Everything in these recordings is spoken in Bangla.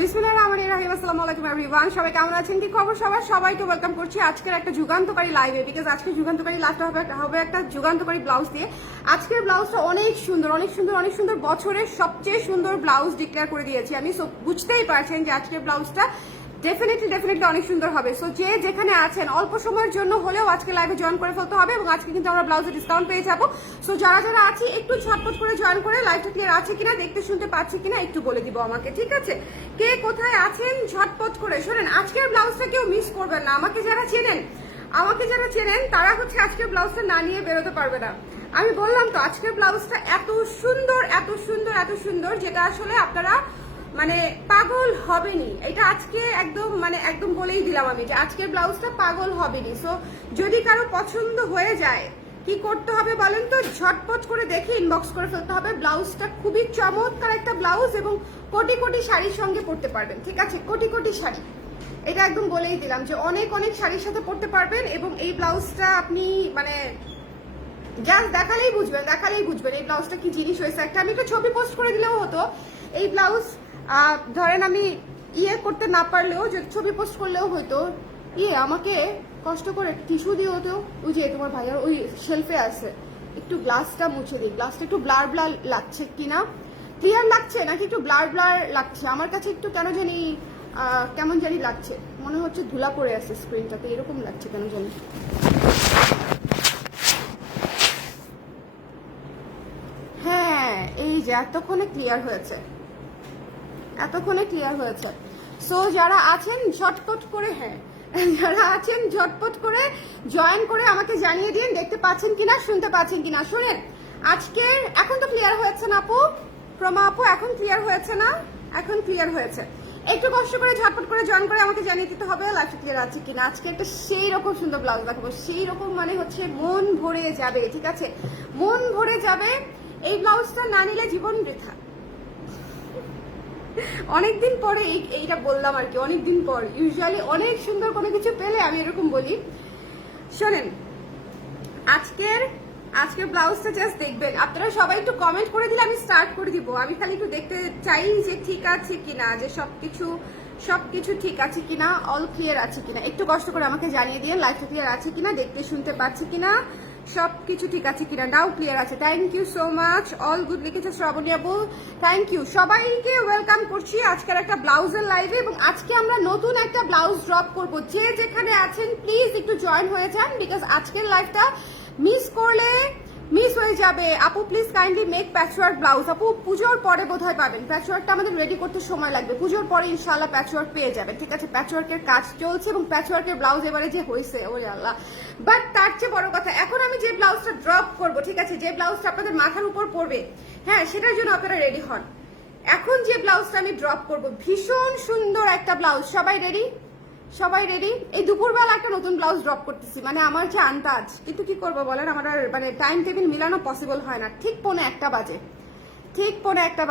বিসমিল্লাহির রহমানির রহিম। আসসালামু আলাইকুম এভরিওয়ান, সবাই কেমন আছেন, কি খবর সবার? সবাইকে ওয়েলকাম করছি আজকের একটা যুগান্তকারী লাইভে। বিকজ আজকে যুগান্তকারী লাইভটা হবে একটা যুগান্তকারী ব্লাউজ দিয়ে। আজকের ব্লাউজটা অনেক সুন্দর অনেক সুন্দর অনেক সুন্দর, বছরের সবচেয়ে সুন্দর ব্লাউজ ডিক্লেয়ার করে দিয়েছি আমি। সো বুঝতেই পারছেন যে আজকের ব্লাউজটা ডেফিনেটলি অনেক সুন্দর হবে। সো যে যেখানে আছেন অল্প সময়ের জন্য হলেও আজকে লাইভে জয়েন করে ফেলতে হবে, এবং আজকে কিন্তু আমরা ব্লাউজে ডিসকাউন্ট পেয়ে যাবো। সো যারা যারা আছি একটু ঝটপট করে জয়েন করে লাইভটা ক্লিয়ার আছে কিনা, দেখতে শুনতে পাচ্ছি কিনা একটু বলে দিব আমাকে, ঠিক আছে? কে কোথায় আছেন ঝটপট করে শোনেন। আজকের ব্লাউজটা কেউ মিস করবেন না। আমাকে যারা চেনেন তারা হচ্ছে আজকের ব্লাউজটা না নিয়ে বেরোতে পারবে না। আমি বললাম তো আজকের ব্লাউজটা এত সুন্দর এত সুন্দর এত সুন্দর, যেটা আসলে আপনারা মানে পাগল হবেনি। এটা আজকে একদম বলেই দিলাম আমি যে আজকের ব্লাউজটা পাগল হবেনি। সো যদি কারো পছন্দ হয়ে যায় কি করতে হবে বলেন তো? ঝটপট করে দেখে ইনবক্স করে ফেলতে হবে। ব্লাউজটা খুবই চমৎকার একটা ব্লাউজ, এবং কোটি কোটি শাড়ির সঙ্গে পরতে পারবেন, ঠিক আছে? কোটি কোটি শাড়ি, এটা একদম বলেই দিলাম যে অনেক অনেক শাড়ির সাথে পরতে পারবেন। এবং এই ব্লাউজটা আপনি মানে জাস্ট দেখালেই বুঝবেন এই ব্লাউজটা কি জিনিস হয়েছে। আমি একটা ছবি পোস্ট করে দিলেও হতো। এই ব্লাউজ ধরেন আমি করতে না পারলেও, যদি ছবি পোস্ট করলেও হয়তো, আমাকে কষ্ট করে টিস্যু দিয়ে হতো। ওই যে তোমার ভাইয়ার ওই শেলফে আছে, একটু গ্লাসটা মুছে দিই। গ্লাসটা একটু ব্লার ব্লার লাগছে কিনা, ক্লিয়ার লাগছে নাকি একটু ব্লার ব্লার লাগছে? আমার কাছে একটু কেমন জানি লাগছে, মনে হচ্ছে ধুলা পড়ে আছে স্ক্রিনটাতে, এরকম লাগছে কেন জানি। হ্যাঁ, এই যে এতক্ষণে ক্লিয়ার হয়েছে। সো যারা আছেন ঝটপট করে জয়েন করে আমাকে জানিয়ে দিন দেখতে পাচ্ছেন কিনা, শুনতে পাচ্ছেন কিনা। শুনেন, আজকে এখন তো ক্লিয়ার হয়েছে না আপু, প্রমা আপু? এখন ক্লিয়ার হয়েছে না? এখন ক্লিয়ার হয়েছে। একটু কষ্ট করে ঝটপট করে জয়েন করে আমাকে জানিয়ে দিতে হবে লাইভটা ক্লিয়ার আছে কিনা। আজকে একটা সেই রকম সুন্দর ব্লাউজ দেখাবো, সেই রকম মানে হচ্ছে মন ভরে যাবে, ঠিক আছে? মন ভরে যাবে। এই ব্লাউজটা না নিলে জীবন বৃথা। অনেকদিন পরে এইটা বললাম আর কি, অনেকদিন পর। ইউজুয়ালি অনেক সুন্দর কোনো কিছু পেলে আমি এরকম বলি। শোনেন, আজকের ব্লাউজটা জাস্ট দেখবেন। আপনারা সবাই একটু কমেন্ট করে দিলে আমি স্টার্ট করে দিব। আমি খালি একটু দেখতে চাই যে ঠিক আছে কিনা, যে সবকিছু ঠিক আছে কিনা, অল ক্লিয়ার আছে কিনা। একটু কষ্ট করে আমাকে জানিয়ে দিয়ে লাইভটা ক্লিয়ার আছে কিনা, দেখতে শুনতে পাচ্ছি কিনা, সবকিছু ঠিক আছে কিনা। নাও ক্লিয়ার আছে। Thank you so much, all good লিখেছে শ্রাবণী আপু, থ্যাংক ইউ। সবাইকে ওয়েলকাম করছি আজকের একটা ব্লাউজের লাইভে। এবং আজকে আমরা নতুন একটা ব্লাউজ ড্রপ করব। যে যেখানে আছেন প্লিজ একটু জয়েন হয়ে যান, বিকজ আজকের লাইভটা মিস করলে মিস হয়ে যাবে। আপু please kindly make patchwork blouse. আপু পুজোর পরে বোধহয় পাবেন। প্যাচওয়ার্কটা আমাদের রেডি করতে সময় লাগবে, পুজোর পরে ইনশাআল্লাহ প্যাচওয়ার্ক পেয়ে যাবেন, ঠিক আছে? প্যাচওয়ার্কের কাজ চলছে, এবং প্যাচওয়ার্কের ব্লাউজ এবারে যে হয়েছে ওরে আল্লাহ। বাট তার চেয়ে বড় কথা, এখন আমি যে ব্লাউজটা ড্রপ করব, ঠিক আছে, যে ব্লাউজটা আপনাদের মাথার উপর পড়বে, হ্যাঁ, সেটার জন্য আপনারা রেডি হন। এখন যে ব্লাউজটা আমি ড্রপ করব ভীষণ সুন্দর একটা ব্লাউজ। সবাই রেডি? এই দুপুরবেলা একটা নতুন ব্লাউজ ড্রপ করতেছি, মানে আমার যে আন্দাজ, কিন্তু কি করবো বলেন, আমার আর মানে টাইম টেবিল মিলানো পসিবল হয় না। ঠিক পৌনে একটা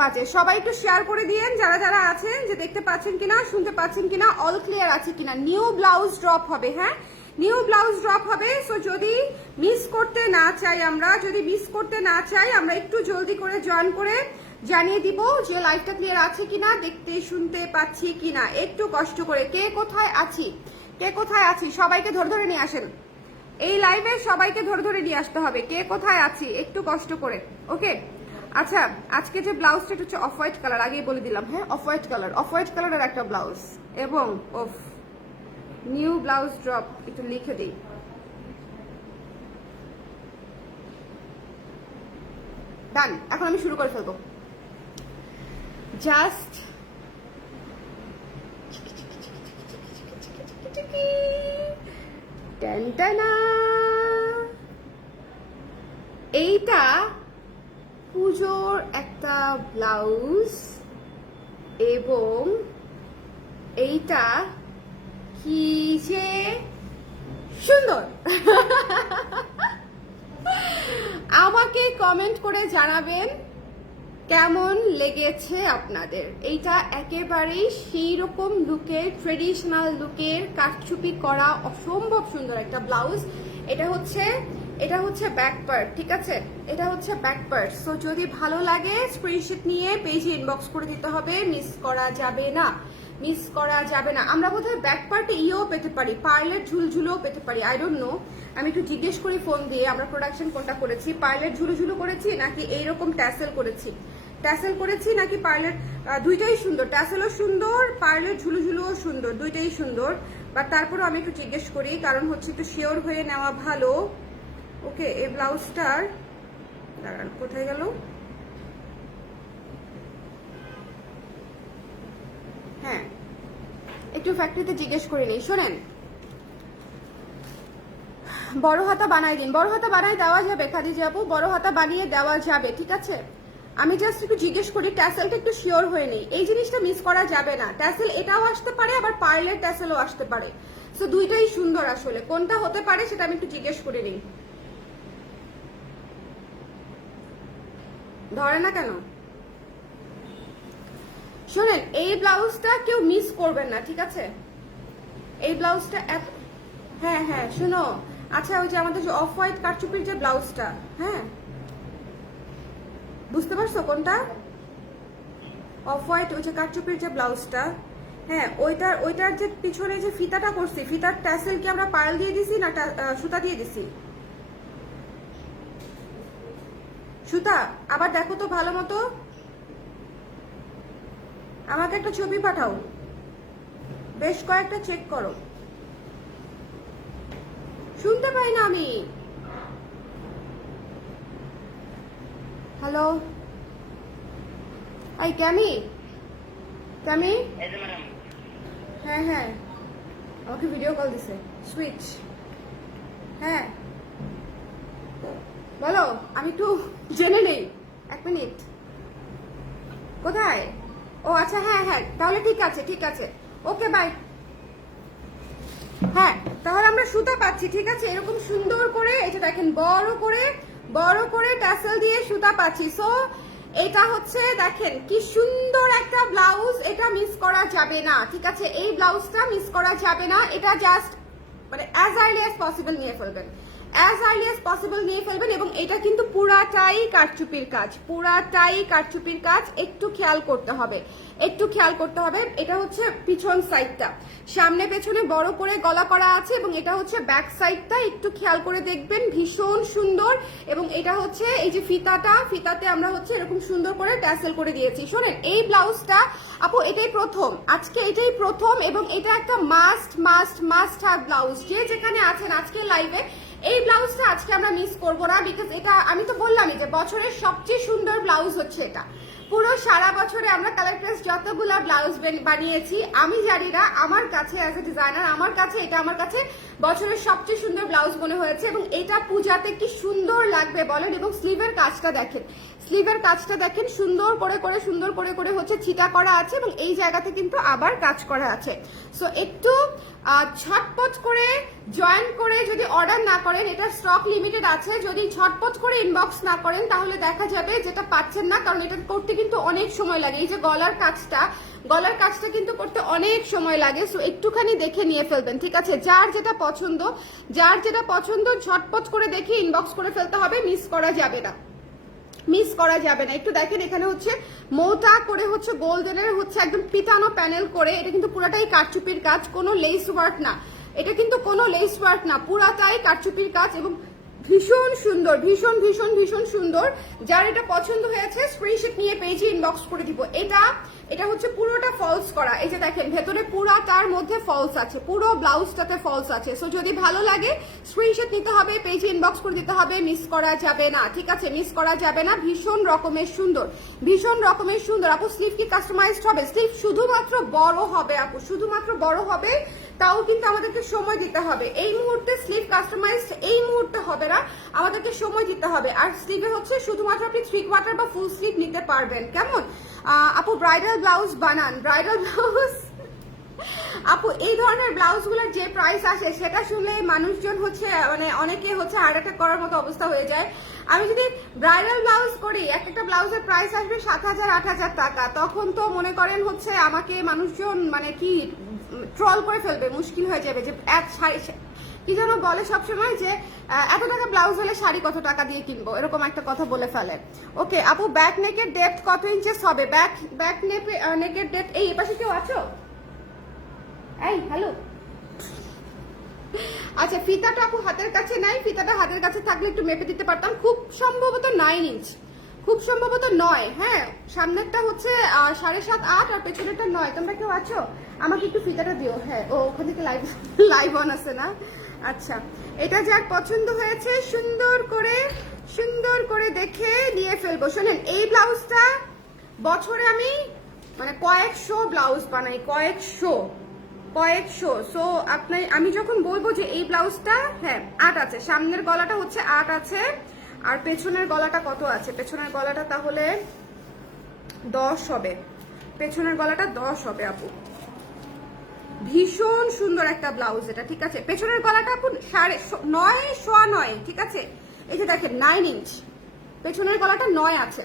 বাজে। সবাই একটু শেয়ার করে দিয়েন যারা যারা আছেন, যে দেখতে পাচ্ছেন কিনা, শুনতে পাচ্ছেন কিনা, অল ক্লিয়ার আছে কিনা। নিউ ব্লাউজ ড্রপ হবে, হ্যাঁ, নিউ ব্লাউজ ড্রপ হবে। সো যদি মিস করতে না চাই আমরা একটু জলদি করে জয়েন করে জানিয়ে দিব যে লাইভটা ক্লিয়ার আছে কিনা, দেখতে শুনতে পাচ্ছি কিনা। একটু কষ্ট করে কে কোথায় আছি সবাইকে ধরে নিয়ে আসেন। এই লাইভে সবাইকে ধরে নিয়ে আসতে হবে। কে কোথায় আছি একটু কষ্ট করে, ওকে? আচ্ছা, আজকে যে ব্লাউজটা হচ্ছে অফ হোয়াইট কালার, আগেই বলে দিলাম, হ্যাঁ, অফ হোয়াইট কালারের একটা ব্লাউজ, এবং নিউ ব্লাউজ ড্রপ। একটু লিখে দিই, ডান। এখন আমি শুরু করে ফেলবো। জাস্ট এইটা পুজোর একটা ব্লাউজ, এবং এইটা কি যে সুন্দর। আমাকে কমেন্ট করে জানাবেন কেমন লেগেছে আপনাদের। এইটা একেবারেই সেই রকম লুকের, ট্রেডিশনাল লুকের কারচুপি করা অসম্ভব সুন্দর একটা ব্লাউজ। এটা হচ্ছে এটা হচ্ছে ব্যাক পার্ট, ঠিক আছে, এটা হচ্ছে ব্যাক পার্ট। সো যদি ভালো লাগে স্ক্রিনশট নিয়ে পেজে ইনবক্স করে দিতে হবে, মিস করা যাবে না, মিস করা যাবে না। আমরা বোধহয় ব্যাক পার্টে ইয়েও পেতে পারি, পার্লের ঝুলঝুলও পেতে পারি, আই ডোন্ট নো। আমি একটু জিজ্ঞেস করি ফোন দিয়ে আমরা প্রোডাকশন কোনটা করেছি, পার্লের ঝুলুঝুলু করেছি নাকি এইরকম ট্যাসেল করেছি, ট্যাসেল করেছি নাকি পার্লের, দুইটাই সুন্দর, ট্যাসেলও সুন্দর, পার্লের ঝুলুঝুলুও সুন্দর, দুইটাই সুন্দর। বাট তারপরেও আমি একটু জিজ্ঞেস করি, কারণ হচ্ছে একটু শিওর হয়ে নেওয়া ভালো। ওকে, এই ব্লাউজটার দাঁড়ান কোথায় গেল, হ্যাঁ একটু ফ্যাক্টরিতে জিজ্ঞেস করে নেই। শোনেন, বড় হাতা বানাই দিন, বড় হাতা বানাই দেওয়া যাবে খাদিজা আপু, বড় হাতা বানিয়ে দেওয়া যাবে, ঠিক আছে। আমি জাস্ট একটু জিজ্ঞেস করি, ট্যাসেলটা একটু শিওর হয়ে নেই, এই জিনিসটা মিস করা যাবে না। ট্যাসেল এটাও আসতে পারে, আবার পার্লের ট্যাসেলও আসতে পারে, সো দুইটাই সুন্দর। আসলে কোনটা হতে পারে সেটা আমি একটু জিজ্ঞেস করে নিই। ধরে না কেন? শোনেন, এই ব্লাউজটা কেউ মিস করবেন না, ঠিক আছে। এই ব্লাউজটা এত, হ্যাঁ হ্যাঁ শুনো, আচ্ছা ওই যে আমাদের যে অফ হোয়াইট কারচুপির যে ব্লাউজটা, হ্যাঁ বুঝতে পারছো কোনটা? অফ হোয়াইট ওই যে কারচুপির যে ব্লাউজটা, হ্যাঁ ওইটার যে পিছনে যে ফিতাটা করছি, ফিতার ট্যাসেল কি আমরা পার্ল দিয়ে দিছি না সুতা দিয়ে দিছি? সুতা। আবার দেখো তো ভালো মতো, আমাকে একটা ছবি পাঠাও, বেশ কয়েকটা চেক করো। শুনতে পাই না আমি। হ্যালো, এই ক্যামি, ক্যামি, হ্যাঁ হ্যাঁ আমাকে ভিডিও কল দিছে, সুইচ, হ্যাঁ বলো, আমি একটু জেনে নেই, এক মিনিট। কোথায়? ও আচ্ছা, হ্যাঁ হ্যাঁ তাহলে ঠিক আছে, ঠিক আছে, ওকে বাই। হ্যাঁ তাহলে আমরা সুতা পাচ্ছি, ঠিক আছে, এরকম সুন্দর করে, এটা দেখেন বড় করে ট্যাসেল দিয়ে সুতা পাচ্ছি। সো এটা হচ্ছে দেখেন কি সুন্দর একটা ব্লাউজ, এটা মিস করা যাবে না, ঠিক আছে, এই ব্লাউজটা মিস করা যাবে না। এটা জাস্ট মানে অ্যাজ আর্লি অ্যাজ পসিবল নিয়ে ফেলবেন, অ্যাজ আর্লি অ্যাজ পসিবল নিয়ে ফেলবেন। এবং এটা কিন্তু পুরাটাই কারচুপির কাজ, পুরাটাই কারচুপির কাজ, একটু খেয়াল করতে হবে, একটু খেয়াল করতে হবে। এটা হচ্ছে পিছন সাইডটা, সামনে পেছনে বড় করে গলা করা আছে, এবং এটা হচ্ছে ব্যাক সাইডটা, একটু খেয়াল করে দেখবেন, ভীষণ সুন্দর। এবং এটা হচ্ছে এই যে ফিতাতে আমরা হচ্ছে এরকম সুন্দর করে ট্যাসেল করে দিয়েছি। শোনেন, এই ব্লাউজটা আপু এটাই প্রথম, আজকে এটাই প্রথম, এবং এটা একটা must must must have blouse. যে যেখানে আছেন আজকে লাইভে, এই ব্লাউজটা আজকে আমরা মিস করবো না, বিকজ এটা আমি তো বললামই যে বছরের সবচেয়ে সুন্দর ব্লাউজ হচ্ছে এটা। পুরো সারা বছরে আমরা কালার প্রেস যতগুলা ব্লাউজ বানিয়েছি, আমি জানি না, আমার কাছে অ্যাজ এ ডিজাইনার আমার কাছে এটা আমার কাছে বছরের সবচেয়ে সুন্দর ব্লাউজ মনে হয়েছে। এবং এটা পূজাতে কি সুন্দর লাগবে বলেন। এবং স্লিভের কাজটা দেখেন, স্লিভের কাজটা দেখেন, সুন্দর করে হচ্ছে ছিটা করা আছে, এবং এই জায়গাতে কিন্তু আবার কাজ করা আছে। সো একটু ঝটপট করে জয়েন করে যদি অর্ডার না করেন, এটা স্টক লিমিটেড আছে, যদি ঝটপট করে ইনবক্স না করেন তাহলে দেখা যাবে যেটা পাচ্ছেন না, কারণ এটা করতে কিন্তু অনেক সময় লাগে। এই যে গলার কাজটা কিন্তু করতে অনেক সময় লাগে। সো একটুখানি দেখে নিয়ে ফেলবেন, ঠিক আছে, যার যেটা পছন্দ ঝটপট করে দেখে ইনবক্স করে ফেলতে হবে, মিস করা যাবে না, মিস করা যাবে না। একটু দেখেন, এখানে হচ্ছে মোটা করে হচ্ছে গোল্ডেনের হচ্ছে একদম পিটানো প্যানেল করে, এটা কিন্তু পুরাটাই কারচুপির কাজ, কোনো লেস ওয়ার্ক না, এটা কিন্তু কোনো লেস ওয়ার্ক না, পুরাটাই কারচুপির কাজ, এবং ভীষণ সুন্দর, ভীষণ সুন্দর। যার এটা পছন্দ হয়েছে স্ক্রিনশট নিয়ে পেজে ইনবক্স করে দিব। এটা হচ্ছে পুরোটা ফলস করা, এই যে দেখেন ভেতরে পুরাটার মধ্যে ফলস আছে, পুরো ব্লাউজটাতে ফলস আছে। সো যদি ভালো লাগে স্ক্রিনশট নিতে হবে, পেজে ইনবক্স করে দিতে হবে, মিস করা যাবে না, ঠিক আছে, মিস করা যাবে না। ভীষণ রকমের সুন্দর। আপু স্লিভ কি কাস্টমাইজড হবে? স্লিভ শুধুমাত্র বড় হবে আপু, শুধুমাত্র বড় হবে, তাও কিন্তু আমাদেরকে সময় দিতে হবে। এই মুহূর্তে স্লিভ কাস্টমাইজড এই মুহূর্তে হবে না, আমাদেরকে সময় দিতে হবে। আর স্লিভে হচ্ছে শুধুমাত্র আপনি 3/4 বা ফুল স্লিভ নিতে পারবেন। কেমন আপু ব্রাইডাল ব্লাউজ বানান? ব্রাইডাল ব্লাউজ আপু এই ধরনের ব্লাউজ গুলোর যে প্রাইস আসে সেটা শুনলে মানুষজন হচ্ছে মানে অনেকে হচ্ছে হার্ট অ্যাটাক করার মতো অবস্থা হয়ে যায়। আমি যদি ব্রাইডাল ব্লাউজ করি, একটা ব্লাউজের প্রাইস আসবে 7,000-8,000 টাকা, তখন তো মনে করেন হচ্ছে আমাকে মানুষজন মানে কি ট্রল করে ফেলবে, মুশকিল হয়ে যাবে যে কি যেন বলে সবসময় যে এত টাকা ব্লাউজ হলে শাড়ি কত টাকা দিয়ে কিনবো, এরকম একটা কথা বলে ফেলে। ওকে আপু, ব্যাক নেকের ডেপথ কত ইঞ্চেস হবে? ব্যাক নেকের ডেপথ, এই পাশে কেউ আছো? এই হ্যালো, আচ্ছা ফিতাটা আপু হাতের কাছে নাই, ফিতাটা হাতের কাছে থাকলে একটু মেপে দিতে পারতাম। খুব সম্ভবত 9 ইঞ্চ, খুব সম্ভবত 9। হ্যাঁ, সামনেরটা হচ্ছে 7.5 8 আর পেছনেরটা 9। তোমরা কেউ আছো? আমাকে একটু ফিতাটা দিও। হ্যাঁ, ও ওখান থেকে লাইভ অন আছে না? আচ্ছা, এটা যার পছন্দ হয়েছে সুন্দর করে দেখে নিয়ে ফেলবো। শোনেন, এই ব্লাউজটা বছরে আমি মানে কয়েকশো ব্লাউজ বানাই, কয়েকশো। সো আমি যখন বলবো যে এই ব্লাউজটা, হ্যাঁ 8 আছে, সামনের গলাটা হচ্ছে 8 আছে, আর পেছনের গলাটা কত আছে? পেছনের গলাটা তাহলে 10 হবে, পেছনের গলাটা 10 হবে আপু। ভীষণ সুন্দর একটা ব্লাউজ এটা, ঠিক আছে। পেছনের গলাটা আপু 9.9, ঠিক আছে। এই যে দেখেন 9 ইঞ্চ, পেছনের গলাটা 9 আছে।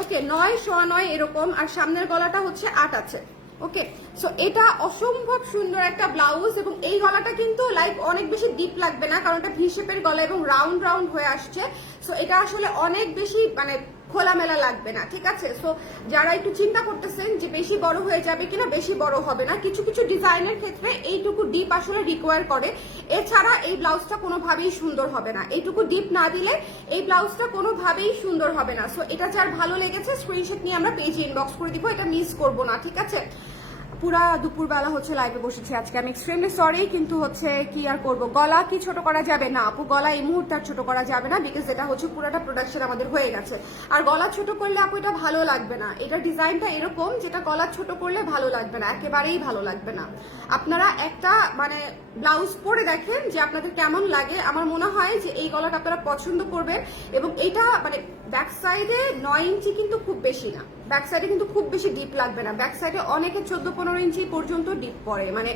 ওকে, 9.9 এরকম, আর সামনের গলাটা হচ্ছে 8 আছে। ওকে, সো এটা অসম্ভব সুন্দর একটা ব্লাউজ, এবং এই গলাটা কিন্তু লাইক অনেক বেশি ডিপ লাগবে না, কারণ এটা ভি শেপের গলা এবং রাউন্ড হয়ে আসছে। সো এটা আসলে অনেক বেশি মানে খোলামেলা লাগবে না, ঠিক আছে। সো যারা একটু চিন্তা করতেছেন যে বেশি বড় হয়ে যাবে কিনা, বেশি বড় হবে না। কিছু কিছু ডিজাইনের ক্ষেত্রে এইটুকু ডিপ আসলে রিকোয়ার করে, এছাড়া এই ব্লাউজটা কোনোভাবেই সুন্দর হবে না। এইটুকু ডিপ না দিলে এই ব্লাউজটা কোনোভাবেই সুন্দর হবে না। সো এটা যার ভালো লেগেছে স্ক্রিনশট নিয়ে আমরা পেজে ইনবক্স করে দিব, এটা মিস করবো না, ঠিক আছে। পুরা দুপুরবেলা হচ্ছে লাইভে বসেছি আজকে, আমি এক্সট্রিমলি সরি, কিন্তু হচ্ছে কি আর করব। গলা কি ছোট করা যাবে? না আপু, গলা এই মুহূর্তে আর ছোট করা যাবে না, বিকজ এটা হচ্ছে পুরাটা প্রোডাকশন আমাদের হয়ে গেছে। আর গলা ছোট করলে আপু এটা ভালো লাগবে না, এটা ডিজাইনটা এরকম যেটা গলা ছোট করলে ভালো লাগবে না, একেবারেই ভালো লাগবে না। আপনারা একটা মানে ব্লাউজ পরে দেখেন যে আপনাদের কেমন লাগে। আমার মনে হয় যে এই গলাটা আপনারা পছন্দ করবেন, এবং এটা মানে ব্যাক সাইডে 9 ইঞ্চি কিন্তু খুব বেশি না, ব্যাক সাইডে কিন্তু খুব বেশি ডিপ লাগবে না। ব্যাক সাইডে অনেকে 14-15 ইঞ্চি পর্যন্ত ডিপ পড়ে, মানে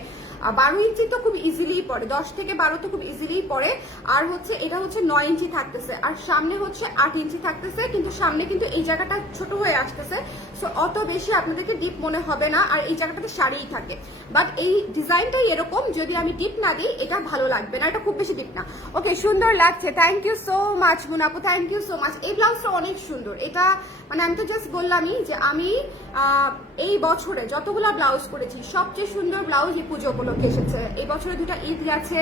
12 ইঞ্চি তো খুব ইজিলি পড়ে, 10 থেকে 12 তো খুব ইজিলি পড়ে। আর হচ্ছে এটা হচ্ছে 9 ইঞ্চি থাকতেছে, আর সামনে হচ্ছে 8 ইঞ্চি থাকতেছে, কিন্তু সামনে কিন্তু এই জায়গাটা ছোট হয়ে আসতেছে। সো অত বেশি আপনাদেরকে ডিপ মনে হবে না, আর এই জায়গাটাতে শাড়িই থাকে। বাট এই ডিজাইনটাই এরকম, যদি আমি ডিপ না দিই এটা ভালো লাগবে না, এটা খুব বেশি ডিপ না। ওকে, সুন্দর লাগছে, থ্যাংক ইউ সো মাচ মুনাপু, থ্যাংক ইউ সো মাচ। এই ব্লাউজটা অনেক সুন্দর, এটা মানে আমি তো জাস্ট বললামই যে আমি এই বছরে যতগুলা ব্লাউজ করেছি সবচেয়ে সুন্দর ব্লাউজ এই পুজো উপলক্ষে এসেছে। এই বছরে 2টা ঈদ গেছে,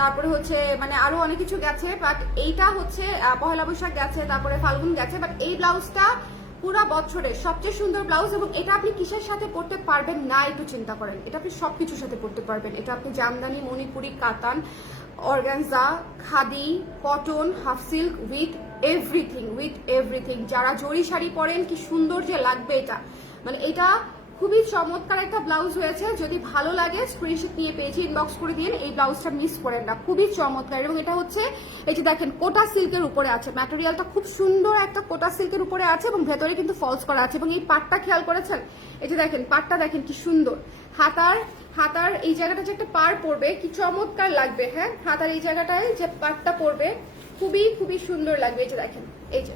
তারপরে হচ্ছে মানে আরো অনেক কিছু গেছে, বাট এইটা হচ্ছে পহেলা বৈশাখ গেছে, তারপরে ফাল্গুন গেছে, বাট এই ব্লাউজটা পুরা বছরের সবচেয়ে সুন্দর ব্লাউজ। এবং এটা আপনি কিসের সাথে পরতে পারবেন না একটু চিন্তা করেন, এটা আপনি সবকিছুর সাথে পরতে পারবেন। এটা আপনি জামদানি, মণিপুরি, কাতান, organza, khadi, cotton, half silk, with everything. যারা জরি শাড়ি পরেন কি সুন্দর যে লাগবে এটা, মানে এটা খুবই চমৎকার একটা ব্লাউজ হয়েছে। যদি ভালো লাগে স্ক্রিনশট নিয়ে পেজে ইনবক্স করে দিন, এই ব্লাউজটা মিস করেন না, খুবই চমৎকার। এবং এটা হচ্ছে এই যে দেখেন কোটা সিল্কের উপরে আছে, ম্যাটেরিয়ালটা খুব সুন্দর একটা কোটা সিল্কের উপরে আছে, এবং ভেতরে কিন্তু ফলস করা আছে। এবং এই পাটটা খেয়াল করেছেন, এই যে দেখেন পাটটা দেখেন কি সুন্দর, হাতার এই জায়গাটা যে একটা পার পড়বে কি চমৎকার লাগবে। হ্যাঁ, হাতার এই জায়গাটায় যে পাটটা পড়বে খুবই সুন্দর লাগবে। এই যে দেখেন, এই যে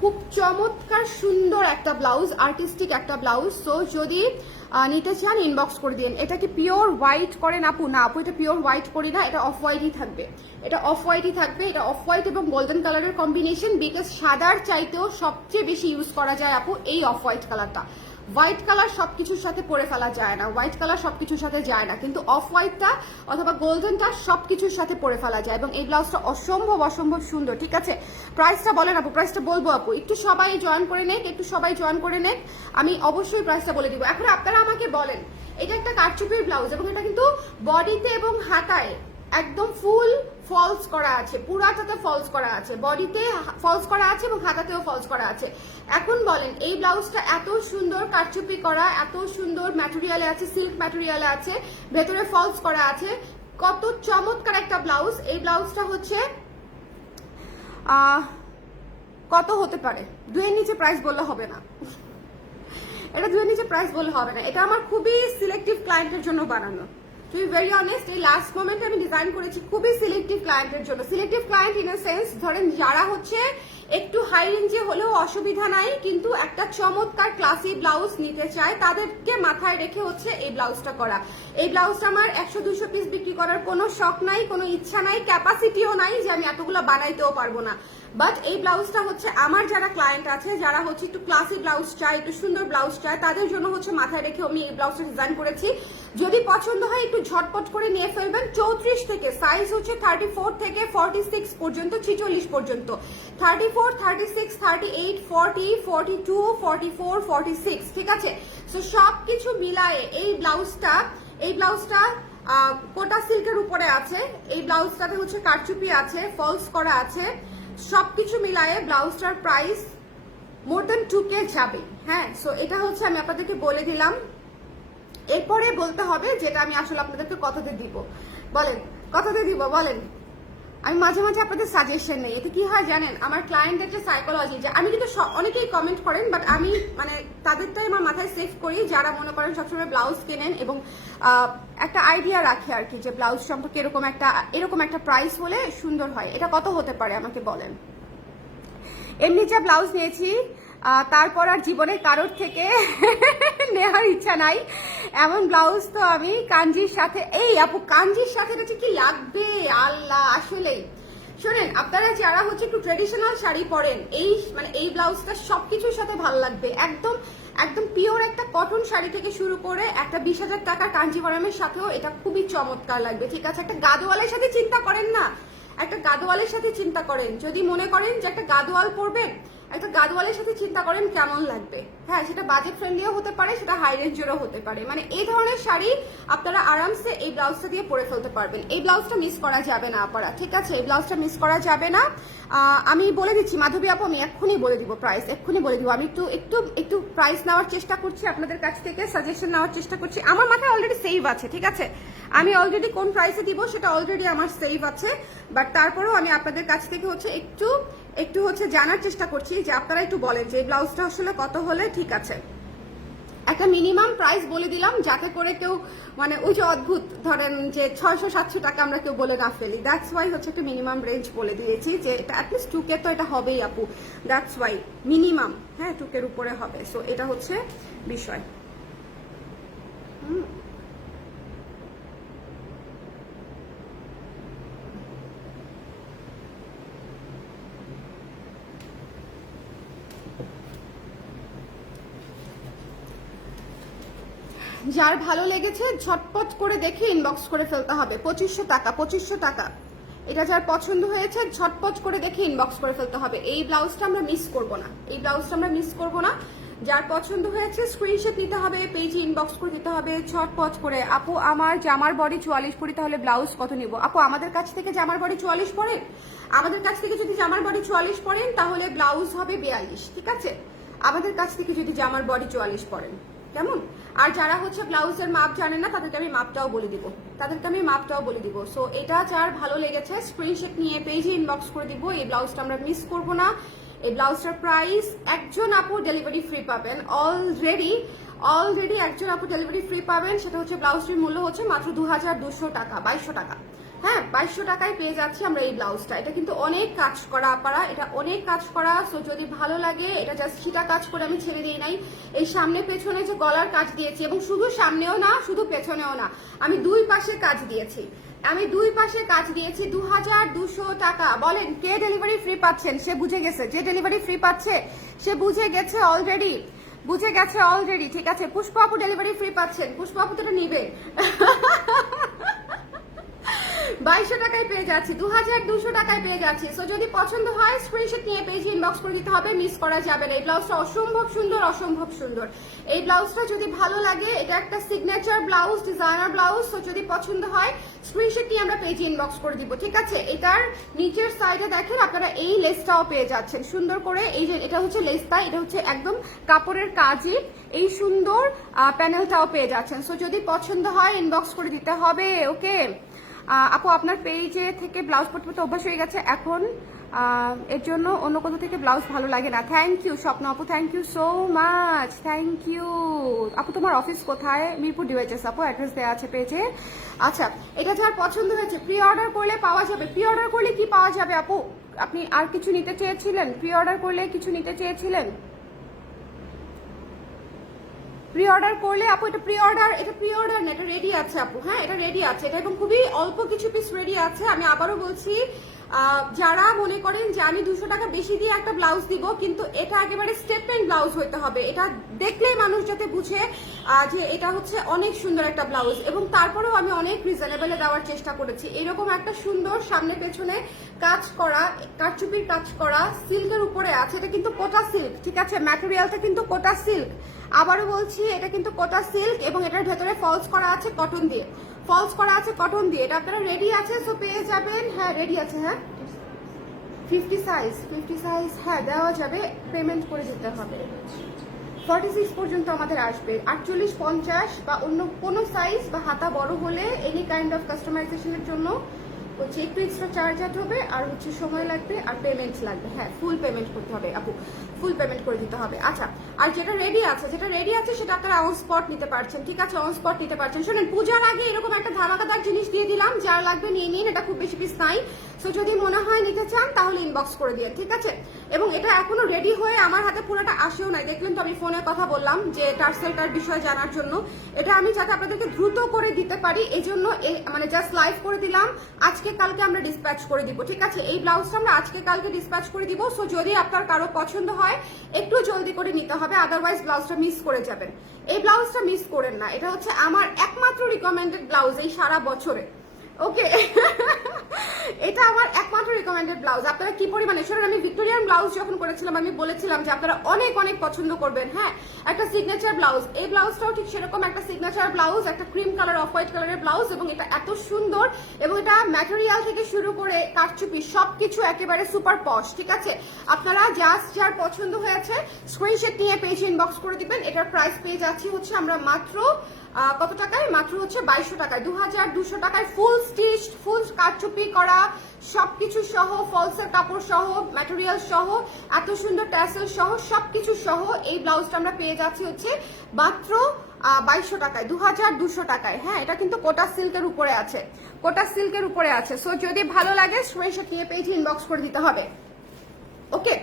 খুব চমৎকার সুন্দর একটা ব্লাউজ, আর্টিস্টিক একটা ব্লাউজ। সো যদি নিতে চান ইনবক্স করে দিন। এটা কি পিওর হোয়াইট করেন আপু? না আপু, এটা পিওর হোয়াইট করি না, এটা অফ হোয়াইটই থাকবে, এটা অফ হোয়াইট এবং গোল্ডেন কালারের কম্বিনেশন, বিকজ সাদার চাইতেও সবচেয়ে বেশি ইউজ করা যায় আপু এই অফ হোয়াইট কালারটা। হোয়াইট কালার সবকিছুর সাথে পরে ফেলা যায় না, হোয়াইট কালার সবকিছুর সাথে যায় না, কিন্তু অফ হোয়াইটটা অথবা গোল্ডেনটা সবকিছুর সাথে পরে ফেলা যায়। এবং এই ব্লাউজটা অসম্ভব সুন্দর, ঠিক আছে। প্রাইসটা বলেন আপু, প্রাইসটা বলবো আপু, একটু সবাই জয়েন করে নেক, আমি অবশ্যই প্রাইসটা বলে দিব। এখন আপনারা আমাকে বলেন, এটা একটা কারচুপির ব্লাউজ, এবং এটা কিন্তু বডিতে এবং হাতায় একদম ফুল ফলস করা আছে, পুরাটাতে ফলস করা আছে, বডিতে ফলস করা আছে এবং হাতাতেও ফলস করা আছে। এখন বলেন এই ব্লাউজটা এত সুন্দর কারচুপি করা, এত সুন্দর ম্যাটেরিয়ালে আছে, সিল্ক ম্যাটেরিয়ালে আছে, ভেতরে ফলস করা আছে, কত চমৎকার একটা ব্লাউজ। এই ব্লাউজটা হচ্ছে কত হতে পারে? 2 এর নিচে প্রাইস বললে হবে না, এটা 2 এর নিচে প্রাইস বললে হবে না। এটা আমার খুবই সিলেক্টিভ ক্লায়েন্টের জন্য বানানো, টু বি ভেরি অনেস্ট। এই লাস্ট মোমেন্টে আমি ডিজাইন করেছি খুবই সিলেক্টিভ ক্লায়েন্টের জন্য। Selective client in a sense, ধরেন যারা হচ্ছে একটু হাই রেঞ্জে হলেও অসুবিধা নাই, কিন্তু একটা চমৎকার ক্লাসি ব্লাউজ নিতে চায় তাদেরকে মাথায় রেখে হচ্ছে এই ব্লাউজটা করা। এই ব্লাউজটা আমার 100-200 পিস বিক্রি করার কোনো শখ নাই, কোনো ইচ্ছা নাই, ক্যাপাসিটিও নাই যে আমি এতগুলো বানাইতেও পারবো না। বাট এই ব্লাউজটা হচ্ছে আমার যারা ক্লায়েন্ট আছে, যারা হচ্ছে একটু ক্লাসি ব্লাউজ চায়, একটু সুন্দর ব্লাউজ চায়, তাদের জন্য হচ্ছে মাথায় রেখে আমি এই ব্লাউজটা ডিজাইন করেছি। যদি পছন্দ হয় একটু ঝটপট করে নিয়ে ফেলবেন। 34 থেকে সাইজ হচ্ছে 34 থেকে 46 পর্যন্ত, 46 পর্যন্ত, 34, 36, 38, 40, 42, 44, 46, ঠিক আছে। সো সবকিছু মিলায়ে এই ব্লাউজটা কোটা সিল্কের উপরে আছে। এই ব্লাউজটাতে হচ্ছে কারচুপি আছে, ফলস করা আছে, সবকিছু মিলায়ে ব্লাউজটার প্রাইস মোর দ্যান 2K যাবে। হ্যাঁ, সো এটা হচ্ছে আমি আপনাদেরকে বলে দিলাম। এরপরে বলতে হবে যেটা আমি আসলে আপনাদেরকে কথাতে দিব। বলেন, কথাতে দিব বলেন। আমি মাঝে মাঝে আপনাদের সাজেশন নেই। এতে কি হয় জানেন, আমার ক্লায়েন্টদের যে সাইকোলজি, যে আমি কিন্তু অনেকেই কমেন্ট করেন, বাট আমি মানে তাদেরটাই আমার মাথায় সেভ করি যারা মনে করেন সবসময় ব্লাউজ কেনেন এবং একটা আইডিয়া রাখে আর কি, যে ব্লাউজ সম্পর্কে এরকম একটা প্রাইস হলে সুন্দর হয়। এটা কত হতে পারে আমাকে বলেন। এমনি যা ব্লাউজ নিয়েছি তারপর আর জীবনে কারোর থেকে নেওয়ার ইচ্ছা নাই এমন ব্লাউজ তো আমি কাঞ্জির সাথে, এই আপু কাঞ্জির সাথে কি লাগবে আল্লাহ। আসলেই শোনেন, আপনারা যারা হচ্ছে একটু ট্রেডিশনাল শাড়ি পরেন, এই ব্লাউজটা সবকিছুর সাথে ভালো লাগবে। একদম পিওর একটা কটন শাড়ি থেকে শুরু করে একটা 20,000 টাকার কাঞ্জিভারমের সাথেও এটা খুবই চমৎকার লাগবে, ঠিক আছে। একটা গাদোয়ালের সাথে চিন্তা করেন না, একটা গাদোয়ালের সাথে চিন্তা করেন, যদি মনে করেন যে একটা গাদোয়াল পরবেন, একটা গাদোয়ালের সাথে চিন্তা করেন কেমন লাগবে। হ্যাঁ, সেটা বাজেট ফ্রেন্ডলিও হতে পারে, সেটা হাই রেঞ্জেরও হতে পারে। মানে এই ধরনের শাড়ি আপনারা আরামসে এই ব্লাউজটা দিয়ে পরে ফেলতে পারবেন। এই ব্লাউজটা মিস করা যাবে না আপনারা, ঠিক আছে। এই ব্লাউজটা মিস করা যাবে না। আমি বলে দিচ্ছি মাধবী আপু, আমি এক্ষুনি বলে দিব প্রাইস, এক্ষুনি বলে দিব। আমি একটু প্রাইস নেওয়ার চেষ্টা করছি আপনাদের কাছ থেকে, সাজেশন নেওয়ার চেষ্টা করছি। আমার মাথায় অলরেডি সেভ আছে, ঠিক আছে। আমি অলরেডি কোন প্রাইসে দিব সেটা অলরেডি আমার সেভ আছে, বাট তারপরেও আমি আপনাদের কাছ থেকে হচ্ছে একটু হচ্ছে জানার চেষ্টা করছি যে আপনারা একটু বলেন যে এই ব্লাউজটা আসলে কত হলে ঠিক আছে। একটা মিনিমাম প্রাইস বলে দিলাম যাতে করে কেউ মানে ওই যে অদ্ভুত ধরেন যে 600-700 টাকা আমরা কেউ বলে না ফেলি। দ্যাটস ওয়াই হচ্ছে একটা মিনিমাম রেঞ্জ বলে দিয়েছি যে এটা অ্যাটলিস্ট 2K তো এটা হবেই আপু। দ্যাটস ওয়াই মিনিমাম, হ্যাঁ 2K-র উপরে হবে। সো এটা হচ্ছে বিষয়। যার ভালো লেগেছে ঝটপট করে দেখে ইনবক্স করে ফেলতে হবে। 2500 টাকা, 2500 টাকা। এটা যার পছন্দ হয়েছে ঝটপট করে দেখে ইনবক্স করে ফেলতে হবে। এই ব্লাউজটা আমরা মিস করব না, এই ব্লাউজটা আমরা মিস করব না। যার পছন্দ হয়েছে স্ক্রিনশট নিতে হবে, পেজে ইনবক্স করে দিতে হবে ঝটপট করে। আপু আমার জামার বডি 44 পরি, তাহলে ব্লাউজ কত নিব? আপু আমাদের কাছ থেকে জামার বডি 44 পরেন, আমাদের কাছ থেকে যদি জামার বডি 44 পরেন তাহলে ব্লাউজ হবে 42, ঠিক আছে। আমাদের কাছ থেকে যদি জামার বডি 44 পরেন, কেমন। আর যারা হচ্ছে ব্লাউজের মাপ জানেন না তাদেরকে আমি মাপটাও বলে দিব, সো এটা যার ভালো লেগেছে স্ক্রিনশট নিয়ে পেজে ইনবক্স করে দিব। এই ব্লাউজটা আমরা মিস করব না। এই ব্লাউজটার প্রাইস, একজন আপু ডেলিভারি ফ্রি পাবেন, অলরেডি একজন আপু ডেলিভারি ফ্রি পাবেন। সেটা হচ্ছে ব্লাউজটির মূল্য হচ্ছে মাত্র 2200 টাকা, 2200 টাকা। হ্যাঁ 2200 টাকায় পেয়ে যাচ্ছি আমরা এই ব্লাউজটা। এটা কিন্তু অনেক কাজ করা আপারা, এটা অনেক কাজ করা। সো যদি ভালো লাগে, এটা জাস্ট ছিটা কাজ করে আমি ছেড়ে দিই নাই। এই সামনে পেছনে যে গলার কাজ দিয়েছি, এবং শুধু সামনেও না শুধু পেছনেও না, আমি দুই পাশে কাজ দিয়েছি, 2200 টাকা। বলেন কে ডেলিভারি ফ্রি পাচ্ছেন? সে বুঝে গেছে, যে ডেলিভারি ফ্রি পাচ্ছে সে বুঝে গেছে অলরেডি, ঠিক আছে। পুষ্পা আপু ডেলিভারি ফ্রি পাচ্ছেন, পুষ্পা আপু তো এটা নিবে। 2200 টাকায় পেয়ে যাচ্ছি, 2200 টাকায় পেয়ে যাচ্ছি। সো যদি পছন্দ হয় স্ক্রিনশট নিয়ে পেজে ইনবক্স করে দিতে হবে, মিস করা যাবে না। এই ব্লাউজটা অসম্ভব সুন্দর। এই ব্লাউজটা যদি ভালো লাগে, এটা একটা signature blouse, designer blouse. So যদি পছন্দ হয় স্ক্রিনশট নিয়ে আমরা পেজে ইনবক্স করে দিব, ঠিক আছে। এটার নিচের সাইডে দেখেন আপনারা এই লেসটাও পেয়ে যাচ্ছেন সুন্দর করে। এই যে এটা হচ্ছে লেসটা, এটা হচ্ছে একদম কাপড়ের কাজই, এই সুন্দর প্যানেলটাও পেয়ে যাচ্ছেন। সো যদি পছন্দ হয় ইনবক্স করে দিতে হবে, ওকে। আপু আপনার পেজে থেকে ব্লাউজ পরতে অভ্যাস হয়ে গেছে, এখন এর জন্য অন্য কোথাও থেকে ব্লাউজ ভালো লাগে না। থ্যাংক ইউ স্বপ্ন আপু, thank you so much, thank you আপু। তোমার অফিস কোথায়? মিরপুর ডিওএইচএস আপু, অ্যাড্রেস দেওয়া আছে পেজে। আচ্ছা, এটা যার পছন্দ হয়েছে প্রি অর্ডার করলে পাওয়া যাবে। প্রি অর্ডার করলে কি পাওয়া যাবে আপু? আপনি আর কিছু নিতে চেয়েছিলেন? প্রি অর্ডার করলে কিছু নিতে চেয়েছিলেন? প্রি অর্ডার করলে আপু, এটা প্রি অর্ডার না, এটা রেডি আছে আপু। হ্যাঁ, এটা রেডি আছে, এটা এবং খুবই অল্প কিছু পিস রেডি আছে। আমি আবারও বলছি, যারা মনে করেন যে আমি 200 টাকা বেশি দিয়ে একটা ব্লাউজ দিব, কিন্তু এটা একেবারে স্টেটমেন্ট ব্লাউজ হইতে হবে, এটা দেখলেই মানুষ যাতে বুঝে যে এটা হচ্ছে অনেক সুন্দর একটা ব্লাউজ। এবং তারপরেও আমি অনেক রিজনেবলে দেওয়ার চেষ্টা করেছি। এরকম একটা সুন্দর সামনে পেছনে কাজ করা, কারচুপির কাজ করা, সিল্কের উপরে আছে। এটা কিন্তু কোটা সিল্ক, ঠিক আছে? ম্যাটেরিয়ালটা কিন্তু কোটা সিল্ক। আবারও বলছি, এটা কিন্তু কোটা সিল্ক এবং এটার ভেতরে ফলস করা আছে কটন দিয়ে, ফলস করা আছে কটন দিয়ে। এটা আপনারা রেডি আছে, সো পেয়ে যাবেন। হ্যাঁ, রেডি আছে। হ্যাঁ, 50 সাইজ হ্যাঁ দেওয়া যাবে, পেমেন্ট করে দিতে হবে। 46 পর্যন্ত আমাদের আসবে। 48, 50 বা অন্য কোনো সাইজ বা হাতা বড় হলে এনি কাইন্ড অফ কাস্টমাইজেশনের জন্য হচ্ছে একটু এক্সট্রা চার্জ হবে, আর হচ্ছে সময় লাগবে, আর পেমেন্ট লাগবে। হ্যাঁ, ফুল পেমেন্ট করতে হবে আপু, ফুল পেমেন্ট করে দিতে হবে। আচ্ছা, আর যেটা রেডি আছে সেটা আপনারা অন স্পট নিতে পারছেন, ঠিক আছে? অন স্পট নিতে পারছেন। শোনেন, পূজার আগে এরকম একটা ধামাকাদার জিনিস দিয়ে দিলাম, যার লাগবে নিয়ে নিন। এটা খুব বেশি পিস নাই, সো যদি মনে হয় নিতে চান তাহলে ইনবক্স করে দিয়ে, ঠিক আছে? এবং এটা এখনো রেডি হয়ে আমার হাতে পুরোটা আসেও নাই। দেখলেন তো, আমি ফোনে কথা বললাম যে টার্সেলটার বিষয়ে জানার জন্য। এটা আমি যাতে আপনাদেরকে দ্রুত করে দিতে পারি, এই জন্য মানে জাস্ট লাইভ করে দিলাম। আজকে কালকে আমরা ডিসপ্যাচ করে দিব, ঠিক আছে? এই ব্লাউজটা আমরা আজকে কালকে ডিসপ্যাচ করে দিব। সো যদি আপনার কারো পছন্দ হয় একটু জলদি করে নিতে হবে, আদারওয়াইজ ব্লাউজটা মিস করে যাবেন। এই ব্লাউজটা মিস করেন না, এটা হচ্ছে আমার একমাত্র রিকমেন্ডেড ব্লাউজ এই সারা বছরে। ওকে, এটা আমার একমাত্র রিকমেন্ডেড ব্লাউজ। আপনারা কি পরিমাণে শোনেন, আমি ভিক্টোরিয়ান ব্লাউজ যখন করেছিলাম আমি বলেছিলাম যে আপনারা অনেক অনেক পছন্দ করবেন। হ্যাঁ, একটা সিগনেচার ব্লাউজ, এই ব্লাউজটাও ঠিক সেরকম একটা সিগনেচার ব্লাউজ, একটা ক্রিম কালার অফ হোয়াইট কালারের ব্লাউজ, এবং এটা এত সুন্দর, এবং এটা ম্যাটেরিয়াল থেকে শুরু করে কারচুপি সবকিছু একেবারে সুপার পশ, ঠিক আছে? আপনারা জাস্ট যার পছন্দ হয়েছে স্ক্রিনশট নিয়ে পেজে ইনবক্স করে দিবেন। এটার প্রাইস পেয়ে যাচ্ছি হচ্ছে আমরা মাত্র কত টাকায়? মাত্র হচ্ছে 2200 টাকায়, 2200 টাকায় ফুল স্টিচ, ফুল কারচুপি করা সবকিছু সহ, ফলসের কাপড় সহ, ম্যাটেরিয়াল সহ, এত সুন্দর ট্যাসেল সহ, সবকিছু সহ এই ব্লাউজটা আমরা পেয়ে যাচ্ছি হচ্ছে মাত্র 2200 টাকায়, 2200 টাকায়। হ্যাঁ, এটা কিন্তু কোটা সিল্কের উপরে আছে, কোটা সিল্কের উপরে আছে। সো যদি ভালো লাগে স্ক্রিনশট নিয়ে পেজে ইনবক্স করে দিতে হবে। ওকে,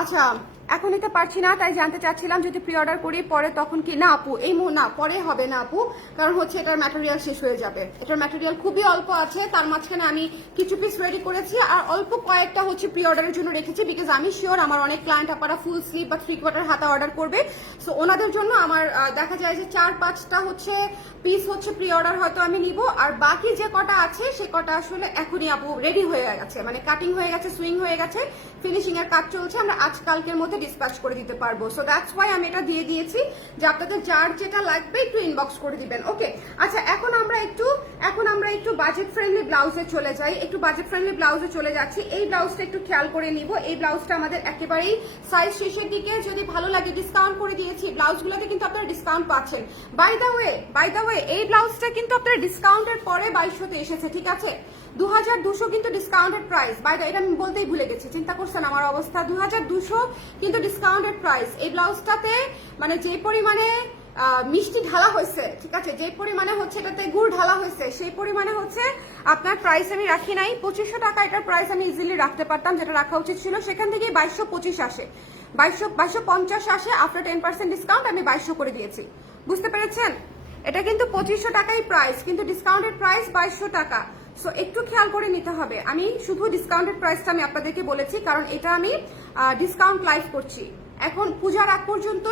আচ্ছা, এখন নিতে পারছি না, তাই জানতে চাচ্ছিলাম যদি প্রি অর্ডার করি পরে তখন কি? না আপু, এই না, পরে হবে না আপু, কারণ হচ্ছে এটার ম্যাটেরিয়াল শেষ হয়ে যাবে। এটার ম্যাটেরিয়াল খুবই অল্প আছে, তার মাঝখানে আমি কিছু পিস রেডি করেছি, আর অল্প কয়েকটা হচ্ছে প্রি অর্ডারের জন্য রেখেছি, বিকজ আমি শিওর আমার অনেক ক্লায়েন্ট আপনারা ফুল স্লিভ বা 3/4 হাতা অর্ডার করবে। সো ওনাদের জন্য আমার দেখা যায় যে 4-5টা হচ্ছে পিস হচ্ছে প্রি অর্ডার হয়তো আমি নিব, আর বাকি যে কটা আছে সে কটা আসলে এখনই আপু রেডি হয়ে গেছে, মানে কাটিং হয়ে গেছে, সুইং হয়ে গেছে, ফিনিশিং এর কাজ চলছে, আমরা আজ কালকের মধ্যে ডিসপ্যাচ করে দিতে পারবো। সো দ্যাটস ওয়াই আমি এটা দিয়ে দিয়েছি যে আপনাদের যার যেটা লাগবে একটু ইনবক্স করে দিবেন। ওকে, আচ্ছা, এখন আমরা একটু বাজেট ফ্রেন্ডলি ব্লাউজে চলে যাই, একটু বাজেট ফ্রেন্ডলি ব্লাউজে চলে যাচ্ছি। এই ব্লাউজটা একটু খেয়াল করে নিব, এই ব্লাউজটা আমাদের একেবারেই সাইজ শেষের দিকে, যদি ভালো লাগে ডিসকাউন্ট করে দিয়েছি। ব্লাউজগুলোতে কিন্তু আপনারা ডিসকাউন্ট পাচ্ছেন। বাই দ্য ওয়ে এই ব্লাউজটা কিন্তু আপনারা ডিসকাউন্টের পরে 2200-তে এসেছে, ঠিক আছে? 2200 কিন্তু ডিসকাউন্টেড প্রাইস। বাই দ্য, এটা আমি বলতেই ভুলে গেছি, চিন্তা করছেন আমার অবস্থা। 2200 কিন্তু ডিসকাউন্টেড প্রাইস। এই ব্লাউজটাতে মানে যে পরিমাণে মিষ্টি ঢালা হয়েছে, ঠিক আছে, যে পরিমাণে হচ্ছে এটাতে গুড় ঢালা হয়েছে, সেই পরিমাণে হচ্ছে আপনার প্রাইস আমি রাখি নাই। 2500 টাকা এটার প্রাইস আমি ইজিলি রাখতে পারতাম, যেটা রাখা উচিত ছিল। সেখান থেকে 2225 আসে, 2250 আসে। আফটার 10% ডিসকাউন্ট আমি 2200 করে দিয়েছি, বুঝতে পেরেছেন? এটা কিন্তু 2500 টাকাই প্রাইস, কিন্তু ডিসকাউন্টেড প্রাইস 2200 টাকা। সো একটু খেয়াল করে নিতে হবে। আমি শুধু ডিসকাউন্টেড প্রাইসটা আমি আপনাদেরকে বলেছি, কারণ এটা আমি ডিসকাউন্ট লাইভ করছি। এখন পূজার আগ পর্যন্ত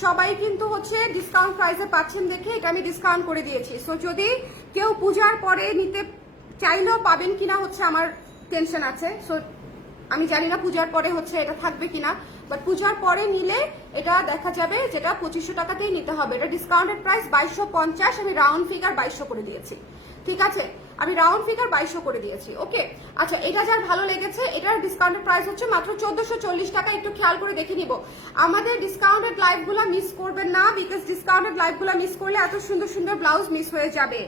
সবাই কিন্তু হচ্ছে ডিসকাউন্ট প্রাইসে পাচ্ছেন দেখে এটা আমি ডিসকাউন্ট করে দিয়েছি। সো যদি কেউ পূজার পরে নিতে চাইলেও পাবেন কিনা হচ্ছে আমার টেনশন আছে। সো আমি জানি না পূজার পরে হচ্ছে এটা থাকবে কিনা, বাট পূজার পরে নিলে এটা দেখা যাবে যেটা 2500 টাকাতেই নিতে হবে। এটা ডিসকাউন্টেড প্রাইস 2250, আমি রাউন্ড ফিগার 2200 করে দিয়েছি, ঠিক আছে? আমি রাউন্ড ফিগার 2200 করে দিয়েছি। ওকে, আচ্ছা, এটা যার ভালো লেগেছে, এটার ডিসকাউন্টেড প্রাইস হচ্ছে মাত্র 1440 টাকা। একটু খেয়াল করে দেখে নিব। আমাদের ডিসকাউন্টেড লাইভগুলো মিস করবেন না, বিকজ ডিসকাউন্টেড লাইভগুলো মিস করলে এত সুন্দর সুন্দর ব্লাউজ মিস হয়ে যাবে।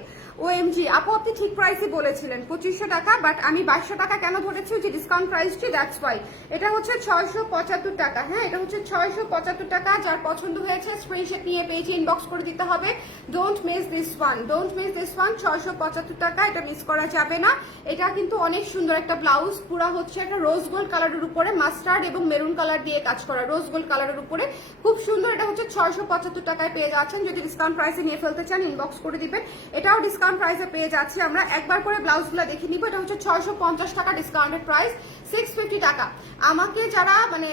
ওএমজি আপু, আপনি ঠিক প্রাইসই বলেছিলেন 2500 টাকা, বাট আমি 2200 টাকা কেন ধরেছি, যে ডিসকাউন্ট প্রাইসটি, দ্যাটস ওয়াই। এটা হচ্ছে 675 টাকা। হ্যাঁ, এটা হচ্ছে 675 টাকা। যার পছন্দ হয়েছে স্ক্রিনশট নিয়ে পেজে ইনবক্স করে দিতে হবে। Don't miss this one, don't miss this one. 675 টাকা, এটা মিস করা যাবে না। এটা কিন্তু অনেক সুন্দর একটা ব্লাউজ, পুরা হচ্ছে একটা রোজ গোল্ড কালারের উপরে মাস্টার্ড এবং মেরুন কালার দিয়ে কাজ করা, রোজ গোল্ড কালারের উপরে খুব সুন্দর। এটা হচ্ছে 675 টাকায় পেয়ে যাচ্ছেন। যদি ডিসকাউন্ট প্রাইসে নিয়ে ফেলতে চান ইনবক্স করে দিবেন। এটাও ডিসকাউন্ট প্রাইসে পেয়ে যাচ্ছি আমরা। একবার করে ব্লাউজগুলো দেখে নিব। এটা হচ্ছে 650 টাকা ডিসকাউন্টেড প্রাইস, 650 টাকা। আমাকে যারা মানে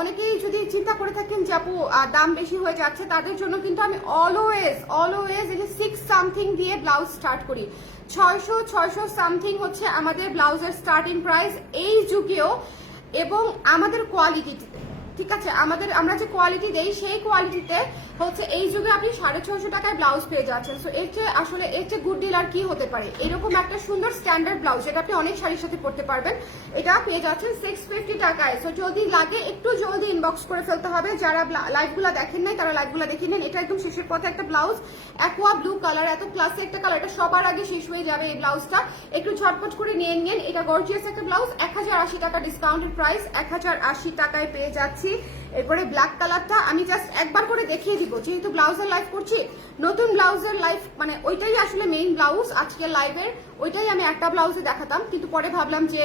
অনেকেই যদি চিন্তা করে থাকেন যে আপু দাম বেশি হয়ে যাচ্ছে, তাদের জন্য কিন্তু আমি অলওয়েজ এই যে 6 সামথিং দিয়ে ব্লাউজ স্টার্ট করি। 600 সামথিং হচ্ছে আমাদের ব্লাউজের স্টার্টিং প্রাইস এই যুগেও, এবং আমাদের কোয়ালিটিতে, ঠিক আছে, আমরা যে কোয়ালিটি দেই সেই কোয়ালিটিতে হচ্ছে এই যুগে আপনি 650 টাকায় ব্লাউজ পেয়ে যাচ্ছেন। সো এর চেয়ে গুড ডিল আর কি হতে পারে। এরকম একটা সুন্দর স্ট্যান্ডার্ড ব্লাউজ যেটা আপনি অনেক শাড়ির সাথে পরতে পারবেন, এটা পেয়ে যাচ্ছেন 650 টাকায়। সো যদি লাগে একটু জলদি ইনবক্স করে ফেলতে হবে। যারা লাইভগুলো দেখেন নাই তারা লাইভগুলো দেখে নেন। এটা একদম শেষের পথে একটা ব্লাউজ, অ্যাকোয়া ব্লু কালার, এত ক্লাসে একটা কালার, এটা সবার আগে শেষ হয়ে যাবে এই ব্লাউজটা। একটু ঝটপট করে নিয়ে নিন। এটা গর্জিয়াস একটা ব্লাউজ, 1080 টাকা ডিসকাউন্টেড প্রাইস, 1080 টাকায় পেয়ে যাচ্ছি। এরপরে ব্ল্যাক কালারটা আমি জাস্ট একবার করে দেখিয়ে দিব, যেহেতু ব্লাউজের লাইভ করছি, নতুন ব্লাউজের লাইভ মানে ওইটাই আসলে মেইন ব্লাউজ আজকের লাইভের, ওইটাই আমি একটা ব্লাউজে দেখাতাম, কিন্তু পরে ভাবলাম যে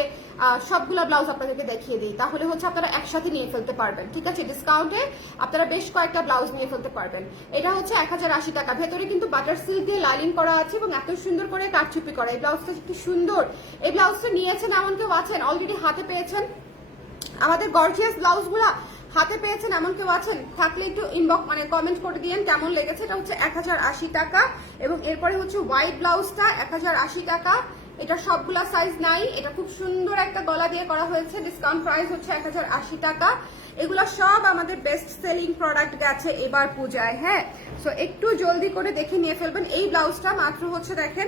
সবগুলো ব্লাউজ আপনাদেরকে দেখিয়ে দিই, তাহলে হচ্ছে আপনারা একসাথে নিয়ে ফেলতে পারবেন। ঠিক আছে, ডিসকাউন্টে আপনারা বেশ কয়েকটা ব্লাউজ নিয়ে ফেলতে পারবেন। এটা হচ্ছে 1080 টাকা। ভেতরে কিন্তু বাটার সিল্ক দিয়ে লাইনিং করা আছে এবং এত সুন্দর করে কাটচুপি করা। এই ব্লাউজটা একটু সুন্দর। এই ব্লাউজটা নিয়েছেন এমন কেউ আছেন, অলরেডি হাতে পেয়েছেন আমাদের গর্জিয়াস ব্লাউজগুলা হাতে পেয়েছেন এমন কেউ আছেন? থাকলে একটু ইনবক্স মানে কমেন্ট করে দিয়েন কেমন লেগেছে। এটা হচ্ছে 1080 টাকা। এবং এরপরে হচ্ছে হোয়াইট ব্লাউজটা 1080 টাকা। এটা সবগুলা সাইজ নাই, এটা খুব সুন্দর একটা গলা দিয়ে করা হয়েছে। ডিসকাউন্ট প্রাইস হচ্ছে 1080 টাকা। এগুলো সব আমাদের বেস্ট সেলিং প্রোডাক্ট গেছে এবার পূজায়। হ্যাঁ, সো একটু জলদি করে দেখে নিয়ে ফেলবেন। এই ব্লাউজটা মাত্র হচ্ছে দেখেন,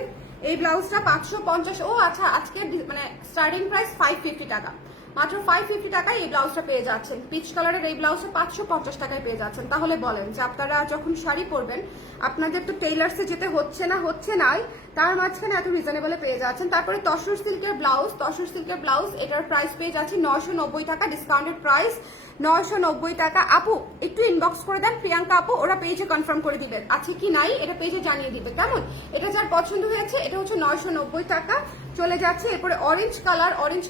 এই ব্লাউজটা 550। ও আচ্ছা, আজকে মানে স্টার্টিং প্রাইস 550 টাকা, মাত্র 550 টাকায় এই ব্লাউজটা পেয়ে যাচ্ছেন। পিচ কালারের এই ব্লাউজটা 550 টাকায় পেয়ে যাচ্ছেন। তাহলে বলেন যে আপনারা যখন শাড়ি পরবেন আপনাদের তো টেইলার্সে যেতে হচ্ছে নাই, তার মাঝখানে এত রিজনেবলে পেয়ে যাচ্ছেন। তারপরে তসর সিল্কের ব্লাউজ, এটার প্রাইস পেয়ে যাচ্ছি 990 টাকা, ডিসকাউন্টেড প্রাইস 990 টাকা। আপু একটু ইনবক্স করে দেন, প্রিয়াঙ্কা আপু, ওরা পেজে কনফার্ম করে দিবেন আছে কি নাই, এটা পেজে জানিয়ে দিবে কেমন। এটা যার পছন্দ হয়েছে, এটা হচ্ছে 990 টাকা। চলে যাচ্ছে এরপরে অরেঞ্জ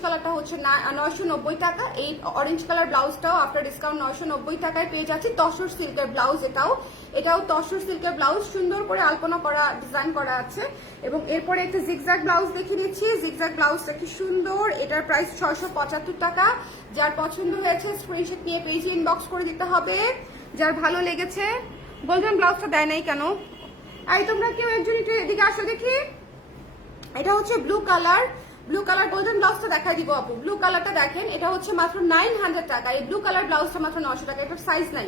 কালারটা হচ্ছে 990 টাকা। এই অরেঞ্জ কালার ব্লাউজটাও আফটার ডিসকাউন্ট 990 টাকায় পেয়ে যাচ্ছি। তসর সিল্কের ব্লাউজ, এটাও তসর সিল্কের ব্লাউজ, সুন্দর করে আলপনা করা ডিজাইন করা আছে। এবং এরপরে একটা জিগজ্যাগ ব্লাউজ দেখিয়ে দিচ্ছি। জিগজ্যাগ ব্লাউজটা কি সুন্দর, এটার প্রাইস 675 টাকা। যার পছন্দ হয়েছে স্ক্রিনশট নিয়ে পেজে ইনবক্স করে দিতে হবে। যার ভালো লেগেছে বলবেন ব্লাউজটা দেয় নাই কেন। এই তোমরা কেউ একজন একটু এদিকে আসো দেখি। এটা হচ্ছে ব্লু কালার গোল্ডেন ব্লাউজটা দেখাই দিব আপু। ব্লু কালারটা দেখেন, এটা হচ্ছে মাত্র 900 টাকা। এই ব্লু কালার ব্লাউজটা মাত্র 900 টাকা। এটার সাইজ নাই,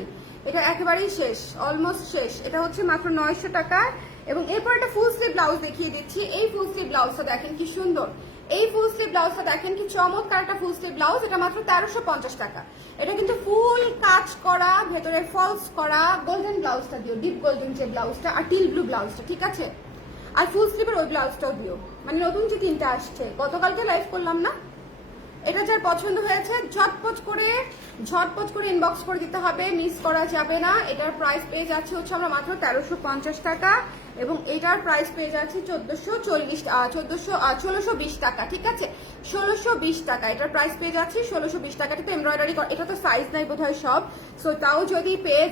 এটা একেবারেই শেষ, অলমোস্ট শেষ। এটা হচ্ছে মাত্র 900 টাকা। এবং এরপর একটা ফুল স্লিভ ব্লাউজ দেখিয়ে দিচ্ছি। এই ফুল স্লিভ ব্লাউজটা দেখেন কি সুন্দর, এই ফুল স্লিভ ব্লাউজটা দেখেন কি চমৎকার একটা ফুল স্লিভ ব্লাউজ। এটা মাত্র 1350 টাকা। এটা কিন্তু ফুল কাজ করা, ভেতরে ফলস করা গোল্ডেন ব্লাউজটা দিও, ডিপ গোল্ডেন যে ব্লাউজটা, আর টিল ব্লু ব্লাউজটা, ঠিক আছে। আর ফুল স্লিভের ওই ব্লাউজটাও দিও, মানে নতুন যে তিনটা আসছে, গতকালকে লাইভ করলাম না। এটা যার পছন্দ হয়েছে ঝটপট করে ইনবক্স করে দিতে হবে, মিস করা যাবে না। এটার প্রাইস পেয়ে যাচ্ছে হচ্ছে আমরা মাত্র 1350 টাকা। এবং এটার প্রাইস পেয়ে যাচ্ছে 1620 টাকা, ঠিক আছে, 1620 টাকা। এটার প্রাইস পেয়ে যাচ্ছে 1620 টাকা। এটা তো এমব্রয়ডারি, এটা তো সাইজ নাই বোধহয় সব। সো তাও যদি পেয়ে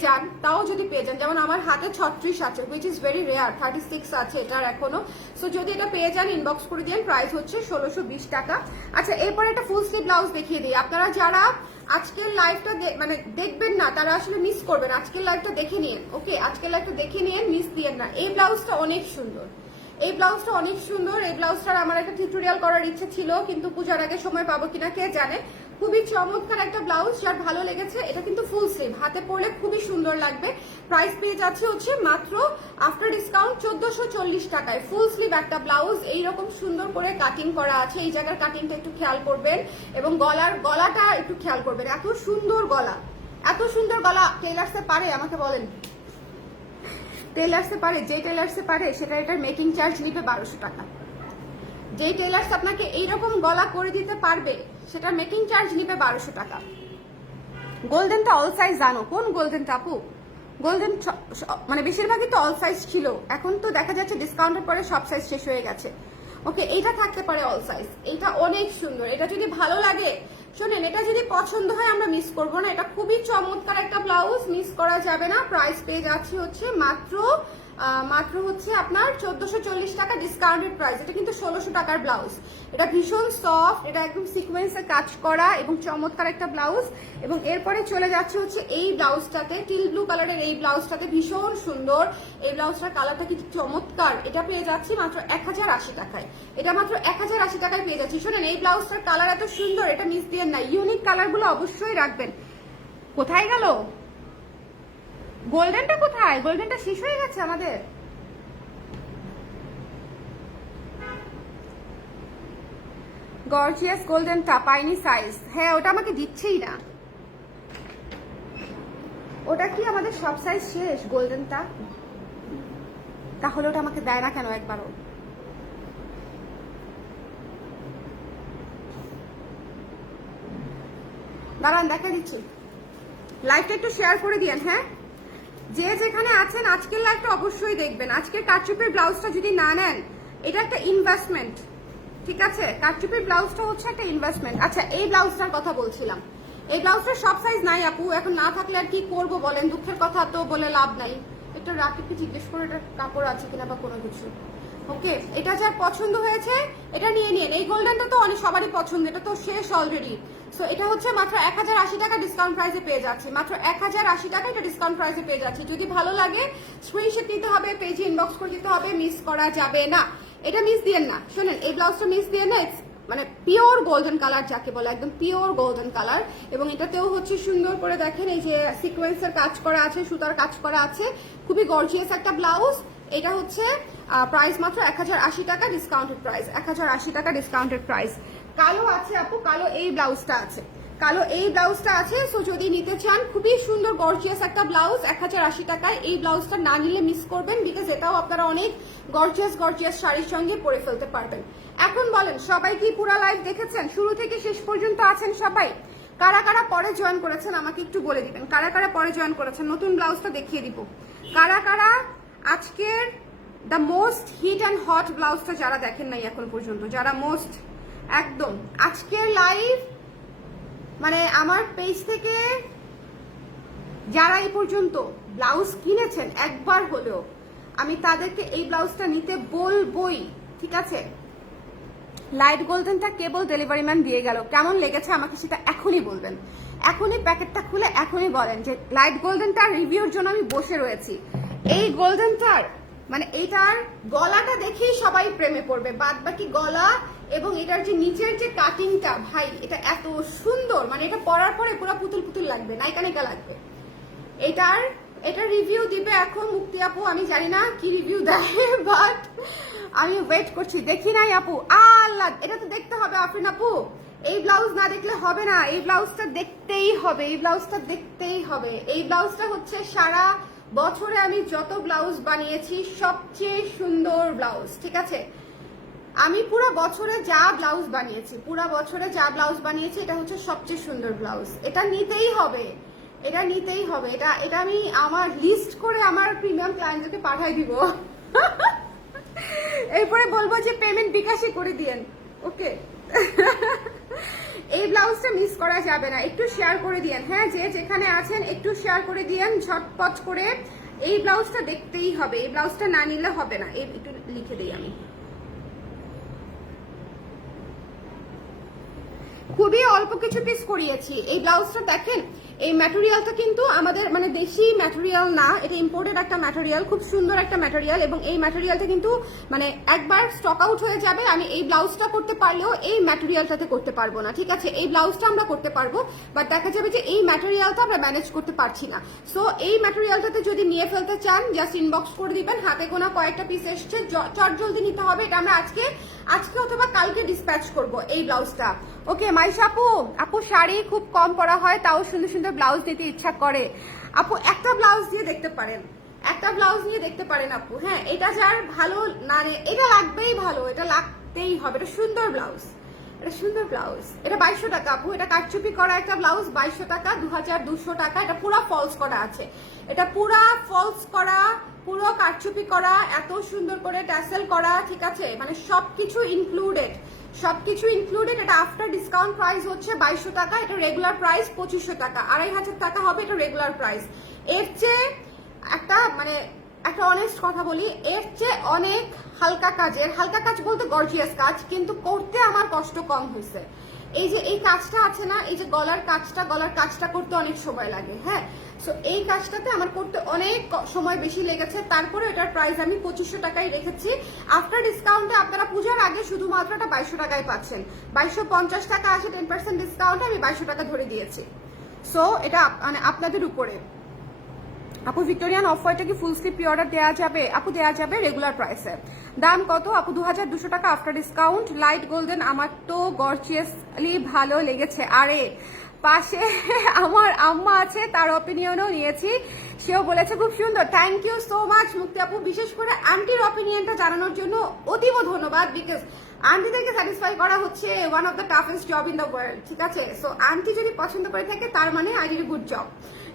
যান, যেমন আমার হাতে 36 আছে, হুইচ ইজ ভেরি রেয়ার, 36 আছে এটার এখনো। সো যদি এটা পেয়ে যান ইনবক্স করে দিন, প্রাইস হচ্ছে 1620 টাকা। আচ্ছা, এরপরে একটা ফুল স্লিভ ব্লাউজ দেখিয়ে দিই। আপনারা যারা আজকের লাইভটা মানে দেখবেন না, তারা আসলে মিস করবেন। আজকের লাইভটা দেখে নিন, ওকে, আজকের লাইভটা দেখে নিন, মিস দিয়েন না। এই ব্লাউজটা অনেক সুন্দর, এই ব্লাউজটার আমার একটা টিউটোরিয়াল করার ইচ্ছে ছিল, কিন্তু পূজার আগে সময় পাবো কিনা কে জানে। খুবই চমৎকার একটা ব্লাউজ, যার ভালো লেগেছে। এটা কিন্তু ফুল স্লিভ, হাতে পরলে খুবই সুন্দর লাগবে। প্রাইস পেয়ে যাচ্ছে হচ্ছে মাত্র আফটার ডিসকাউন্ট 1440 টাকায়। ফুল স্লিভ একটা ব্লাউজ, এইরকম সুন্দর করে কাটিং করা আছে। এই জায়গার কাটিংটা একটু খেয়াল করবেন এবং গলাটা একটু খেয়াল করবেন। এত সুন্দর গলা টেইলার্সে পারে আমাকে বলেন। টেলার্সে পারে, যে টেলার্সে পারে সেটা এটার মেকিং চার্জ নিবে 1200 টাকা। যে টেলার্স আপনাকে এইরকম গলা করে দিতে পারবে সেটার মেকিং চার্জ নিবে 1200 টাকা। গোল্ডেনটা অল সাইজ জানো কোন গোল্ডেনটা আপু? গোল্ডেন মানে বেশিরভাগই তো অল সাইজ ছিল, এখন তো দেখা যাচ্ছে ডিসকাউন্টের পরে সব সাইজ শেষ হয়ে গেছে। ওকে, এটা থাকতে পারে অল সাইজ, এটা অনেক সুন্দর, এটা যদি ভালো লাগে শোনেন, এটা যদি পছন্দ হয় আমরা মিস করব না। এটা খুবই চমৎকার একটা ব্লাউজ, মিস করা যাবে না। প্রাইস পেয়ে যাচ্ছে হচ্ছে মাত্র হচ্ছে আপনার 1440 টাকা ডিসকাউন্টেড প্রাইস। এটা কিন্তু 1600 টাকার ব্লাউজ। এটা ভীষণ সফট, এটা একদম সিকোয়েন্সে কাজ করা এবং চমৎকার একটা ব্লাউজ। এবং এরপরে চলে যাচ্ছে হচ্ছে এই ব্লাউজটাতে, টিল ব্লু কালারের এই ব্লাউজটাতে, ভীষণ সুন্দর এই ব্লাউজটার কালারটা কি চমৎকার। এটা পেয়ে যাচ্ছি মাত্র 1080 টাকায়। এটা মাত্র 1080 টাকায় পেয়ে যাচ্ছি। শোনেন, এই ব্লাউজটার কালার এত সুন্দর, এটা মিস দিয়ে না। ইউনিক কালারগুলো অবশ্যই রাখবেন। কোথায় গেল গোল্ডেনটা? কোথায় গোল্ডেনটা? শেষ হয়ে গেছে আমাদের। গর্জিয়াস গোল্ডেনটা পাইনি সাইজ। হ্যাঁ, ওটা আমাকে দিচ্ছেই না। ওটা কি আমাদের সব সাইজ শেষ গোল্ডেনটা? তাহলে ওটা আমাকে দেয় না কেন একবারও? দাঁড়ান দেখা দিচ্ছি। লাইভটা একটু শেয়ার করে দিয়েন। হ্যাঁ, যে যেখানে আছেন আজকের লাইভটা অবশ্যই দেখবেন। আজকের কারচুপির ব্লাউজটা যদি না নেন, এটা একটা ইনভেস্টমেন্ট, ঠিক আছে? কারচুপির ব্লাউজটা হচ্ছে একটা ইনভেস্টমেন্ট। আচ্ছা, এই ব্লাউজটার কথা বলছিলাম। এই ব্লাউজটার সব সাইজ নাই আপু, এখন না থাকলে আর কি করবো বলেন? দুঃখের কথা তো বলে লাভ নাই। একটু রাকিবকে জিজ্ঞেস করে এটা কাপড় আছে কিনা বা কোনো কিছু। ওকে, এটা যার পছন্দ হয়েছে এটা নিয়ে নিন। এই গোল্ডেনটা তো অনেক সবারই পছন্দ, এটা তো শেষ অলরেডি। সো এটা হচ্ছে মাত্র 1080 টাকা ডিসকাউন্ট প্রাইসে পেয়ে যাচ্ছি। মাত্র 1080 টাকা এটা ডিসকাউন্ট প্রাইসে পেয়ে যাচ্ছি। যদি ভালো লাগে স্ক্রিনশট নিতে হবে, পেজে ইনবক্স করে দিতে হবে, মিস করা যাবে না। এটা মিস দিয়েন না। শোনেন, এই ব্লাউজটা মিস দিয়ে না, মানে পিওর গোল্ডেন কালার যাকে বলে, একদম পিওর গোল্ডেন কালার। এবং এটাতেও হচ্ছে সুন্দর করে দেখেন এই যে সিকোয়েন্সের কাজ করা আছে, সুতার কাজ করা আছে, খুবই গর্জিয়াস একটা ব্লাউজ। এটা হচ্ছে প্রাইস মাত্র 1080 টাকা ডিসকাউন্টেড প্রাইস। 1080 টাকা ডিসকাউন্টেড প্রাইস। কালো আছে আপু, কালো এই ব্লাউজটা আছে, কালো এই ব্লাউজটা আছে। সো যদি নিতে চান, খুবই সুন্দর গর্জিয়াস একটা ব্লাউজ 1080 টাকায়। এই ব্লাউজটা না নিলে মিস করবেন, বিকজ এটাও আপনারা অনেক গর্জিয়াস গর্জিয়াস শাড়ির সঙ্গে পরে ফেলতে পারবেন। এখন বলেন, সবাই কি পুরো লাইভ দেখেছেন? শুরু থেকে শেষ পর্যন্ত আছেন সবাই? কারা কারা পরে জয়েন করেছেন আমাকে একটু বলে দিবেন। কারা কারা পরে জয়েন করেছেন? নতুন ব্লাউজটা দেখিয়ে দিব। কারা কারা আজকের the most hit and hot ব্লাউজটা যারা দেখেন নাই এখন পর্যন্ত, যারা মোস্ট একদম আজকের লাইভ মানে আমার পেজ থেকে যারা এই পর্যন্ত ব্লাউজ কিনেছেন একবার হলেও, আমি তাদেরকে এই ব্লাউজটা নিতে বলবই, ঠিক আছে? লাইট গোল্ডেনটা কেবল ডেলিভারি ম্যান দিয়ে গেল, কেমন লেগেছে আমাকে সেটা এখনই বলবেন। এখনই প্যাকেটটা খুলে এখনই বলেন যে লাইট গোল্ডেনটার রিভিউর জন্য আমি বসে রয়েছি। এই গোল্ডেনটার মানে এইটার গলাটা দেখেই সবাই প্রেমে পড়বে, বাদ বাকি গলা এবং এটার যে নিচের যে কাটিংটা, ভাই এটা এত সুন্দর, মানে এটা পরার পরে পুরো পুতুল পুতুল লাগবে, নায়িকা নায়িকা লাগবে। এটার রিভিউ দিবে এখন মুক্তি আপু, আমি জানি না কি রিভিউ দেয়, বাট আমি ওয়েট করছি। দেখি নাই আপু, আল্লাহ এটা তো দেখতে হবে আফরিন আপু। এই ব্লাউজ না দেখলে হবে না, এই ব্লাউজটা দেখতেই হবে, এই ব্লাউজটা দেখতেই হবে। এই ব্লাউজটা হচ্ছে সারা বছরে আমি যত ব্লাউজ বানিয়েছি সবচেয়ে সুন্দর ব্লাউজ, ঠিক আছে? আমি পুরো বছরে যা ব্লাউজ বানিয়েছি, এটা হচ্ছে সবচেয়ে সুন্দর ব্লাউজ। এটা নিতেই হবে, এটা নিতেই হবে। এটা আমি আমার লিস্ট করে আমার প্রিমিয়াম ক্লায়েন্টদেরকে পাঠাই দিব। এরপরে বলবো যে পেমেন্ট বিকাশই করে দিয়েন, ওকে? এই ব্লাউজটা মিস করা যাবে না, একটু শেয়ার করে দিয়েন। হ্যাঁ, যে যেখানে আছেন একটু শেয়ার করে দিয়েন ঝটপট করে। এই ব্লাউজটা দেখতেই হবে, এই ব্লাউজটা না নিলে হবে না। একটু লিখে দিই আমি। খুবই অল্প কিছু পিস করিয়েছি। এই ব্লাউজটা দেখেন, এই ম্যাটেরিয়ালটা কিন্তু আমাদের মানে দেশি ম্যাটেরিয়াল না, এটা ইম্পোর্টেড একটা ম্যাটেরিয়াল, খুব সুন্দর একটা ম্যাটেরিয়াল। এবং এই ম্যাটেরিয়ালটা কিন্তু মানে একবার স্টক আউট হয়ে যাবে। আমি এই ব্লাউজটা করতে পারলেও এই ম্যাটেরিয়ালটাতে করতে পারবো না, ঠিক আছে? এই ব্লাউজটা আমরা করতে পারবো, বাট দেখা যাবে যে এই ম্যাটেরিয়ালটা আমরা ম্যানেজ করতে পারছি না। সো এই ম্যাটেরিয়ালটাতে যদি নিয়ে ফেলতে চান, জাস্ট ইনবক্স করে দিবেন। হাতে গোনা কয়েকটা পিস এসছে, চট জলদি নিতে হবে। এটা আমরা আজকে অথবা কালকে ডিসপ্যাচ করব এই ব্লাউজটা, ওকে? মাইশা আপু শাড়ি খুব কম পরা হয়, তাও সুন্দর সুন্দর ব্লাউজ দিতে ইচ্ছা করে। আপু একটা ব্লাউজ দিয়ে দেখতে পারেন, একটা ব্লাউজ নিয়ে দেখতে পারেন আপু। হ্যাঁ, এটা যার ভালো না, এটা লাগবেই ভালো, এটা লাগতেই হবে, এটা সুন্দর ব্লাউজ, এটা সুন্দর ব্লাউজ। এটা 2200 টাকা আপু, এটা কারচুপি করা একটা ব্লাউজ, 2200 টাকা, 2200 টাকা। এটা পুরো ফলস করা আছে, এটা পুরা ফলস করা, পুরো কারচুপি করা, এত সুন্দর করে ট্যাসেল করা, ঠিক আছে, মানে সবকিছু ইনক্লুডেড, সবকিছু ইনক্লুডেড। এটা আফটার ডিসকাউন্ট প্রাইস হচ্ছে 2200 টাকা, এটা রেগুলার প্রাইস 2500 টাকা, 2500 টাকা হবে এটা রেগুলার প্রাইস। এর চেয়ে একটা মানে একটা অনেস্ট কথা বলি, এর চেয়ে অনেক হালকা কাজের, হালকা কাজ বলতে গর্জিয়াস কাজ, কিন্তু করতে আমার কষ্ট কম হয়েছে। এই যে এই কাজটা আছে না, এই যে গলার কাজটা করতে অনেক সময় লাগে। হ্যাঁ, সো এই কাজটাতে আমার করতে অনেক সময় বেশি লেগেছে, তারপরে এটার প্রাইস আমি 2500 টাকায় রেখেছি। আফটার ডিসকাউন্টে আপনারা পূজার আগে শুধুমাত্র এটা 2200 টাকায় পাচ্ছেন। 2250 টাকা আছে 10% ডিসকাউন্টে, আমি 2200 টাকা ধরে দিয়েছি। সো এটা মানে আপনাদের উপরে। আপু ভিক্টোরিয়ান অফ হোয়াইটে কি ফুল স্লিভ প্রি অর্ডার দেওয়া যাবে? আপু দেওয়া যাবে রেগুলার প্রাইসে। দাম কত আপু? 2200 টাকা আফটার ডিসকাউন্ট। লাইট গোল্ডেন আমার তো গর্জিয়াসলি ভালো লেগেছে। আরে পাশে আমার আম্মা আছে, তার অপিনিয়নও নিয়েছি, সেও বলেছে খুব সুন্দর। থ্যাংক ইউ সো মাচ মুক্তি আপু, বিশেষ করে আন্টির অপিনিয়নটা জানানোর জন্য অতীব ধন্যবাদ। বিকজ আন্টিদেরকে স্যাটিসফাই করা হচ্ছে one of the toughest job in the world, ঠিক আছে। সো আন্টি যদি পছন্দ করে থাকে তার মানে I did a good job.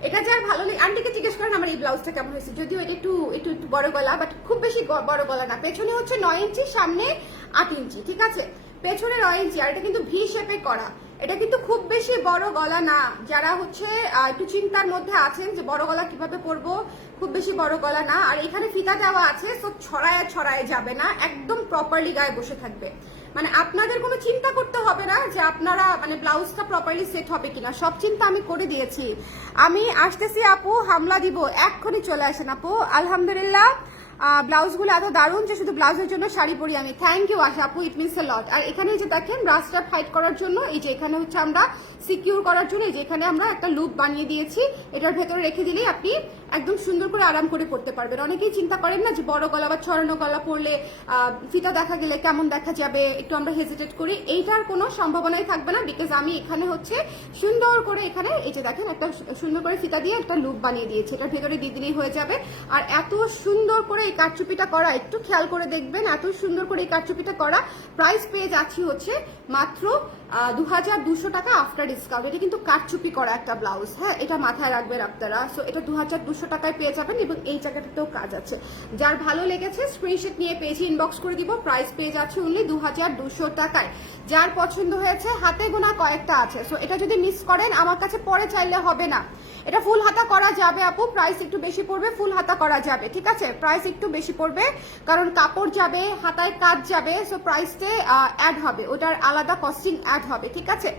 এটা যার ভালো লাগে, আন্টিকে জিজ্ঞেস করেন আমার এই ব্লাউজটা কেমন হয়েছে। যদিও এটা একটু একটু একটু বড় গলা, বাট খুব বেশি বড় গলা না। পেছনে হচ্ছে 9 ইঞ্চি, সামনে 8 ইঞ্চি, ঠিক আছে, পেছনে 9 ইঞ্চি। আর এটা কিন্তু ভি শেপে করা, এটা কিন্তু খুব বেশি বড় গলা না। যারা হচ্ছে একটু চিন্তার মধ্যে আছেন যে বড় গলা কিভাবে পরবো, খুব বেশি বড় গলা না। আর এখানে ফিতা দেওয়া আছে, তো ছড়ায় যাবে না, একদম প্রপারলি গায়ে বসে থাকবে। মানে আপনাদের কোনো চিন্তা করতে হবে না যে আপনারা মানে ব্লাউজটা প্রপারলি সেট হবে কিনা, সব চিন্তা আমি করে দিয়েছি। আমি আসতেছি আপু, হামলা দিব, এক্ষুনি চলে আসেন আপু। আলহামদুলিল্লাহ ব্লাউজগুলো এত দারুণ যে শুধু ব্লাউজের জন্য শাড়ি পরি আমি। থ্যাংক ইউ আশা আপু, ইট মিনস এ লট। আর এখানে যে দেখেন ব্রাশটা হাইড করার জন্য, এই যে এখানে হচ্ছে আমরা সিকিউর করার জন্য, এই যে এখানে আমরা একটা লুপ বানিয়ে দিয়েছি, এটার ভেতরে রেখে দিলেই আপনি একদম সুন্দর করে আরাম করে পড়তে পারবেন। অনেকেই চিন্তা করেন না যে বড় গলা বা ছড়ানো গলা পরলে ফিতা দেখা গেলে কেমন দেখা যাবে, একটু আমরা হেজিটেট করি। এইটার কোনো সম্ভাবনাই থাকবে না, বিকজ আমি এখানে হচ্ছে সুন্দর করে এখানে এই যে দেখেন একটা সুন্দর করে ফিতা দিয়ে একটা লুপ বানিয়ে দিয়েছি, এটার ভেতরে দিয়ে দিলেই হয়ে যাবে। আর এত সুন্দর করে এই কারচুপিটা করা, একটু খেয়াল করে দেখবেন, এত সুন্দর করে এই কারচুপিটা করা। প্রাইস পেয়ে যাচ্ছি হচ্ছে মাত্র 2200 টাকা আফটার ডিসকাউন্ট। এটা কিন্তু কারচুপি করা একটা ব্লাউজ, হ্যাঁ, এটা মাথায় রাখবেন আপনারা। সো এটা 2200 টাকায় পেয়ে যাবেন, এবং এই জায়গাটাতেও কাজ আছে। যার ভালো লেগেছে স্ক্রিনশট নিয়ে পেজে ইনবক্স করে দিব। প্রাইস পেয়ে যাচ্ছে অনলি 2200 টাকায়। যার পছন্দ হয়েছে, হাতে গোনা কয়েকটা আছে, সো এটা যদি মিস করেন আমার কাছে পরে চাইলে হবে না। এটা ফুল হাতা করা যাবে আপু, প্রাইস একটু বেশি পড়বে, ফুল হাতা করা যাবে, ঠিক আছে, প্রাইস একটু বেশি পড়বে কারণ কাপড় যাবে, হাতায় কাজ যাবে, সো প্রাইসতে অ্যাড হবে, ওটার আলাদা কস্টিং অ্যাড হবে, ঠিক আছে।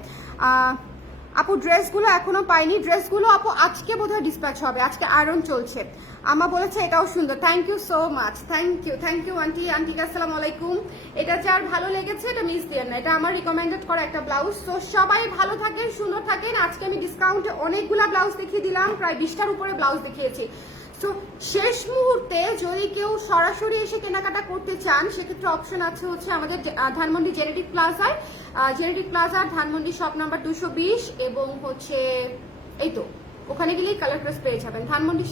আপু ড্রেসগুলো এখনো পাইনি, ড্রেসগুলো আপু আজকে বোধহয় ডিসপ্যাচ হবে, আজকে আয়রন চলছে। আমা বলেছে এটাও সুন্দর। Thank you so much, thank you aunty. আন্টিকে আসসালামু আলাইকুম। এটা যার ভালো লেগেছে এটা মিস দিয়েন না, এটা আমার রিকমেন্ডেড করা একটা ব্লাউজ। তো সবাই ভালো থাকেন, সুন্দর থাকেন। আজকে আমি ডিসকাউন্টে অনেকগুলা ব্লাউজ দেখিয়ে দিলাম, প্রায় 20টার উপরে ব্লাউজ দেখিয়েছি। সো শেষ মুহূর্তে যদি কেউ সরাসরি এসে কেনাকাটা করতে চান, সেক্ষেত্রে অপশন আছে হচ্ছে আমাদের ধানমন্ডি জেনেটিক প্লাজায়, জেনেটিক প্লাজার ধানমন্ডি শপ নাম্বার 220, এবং হচ্ছে এই তো ওখানে গেলেই কালার ড্রেস পেয়ে যাবেন। Dhanmondi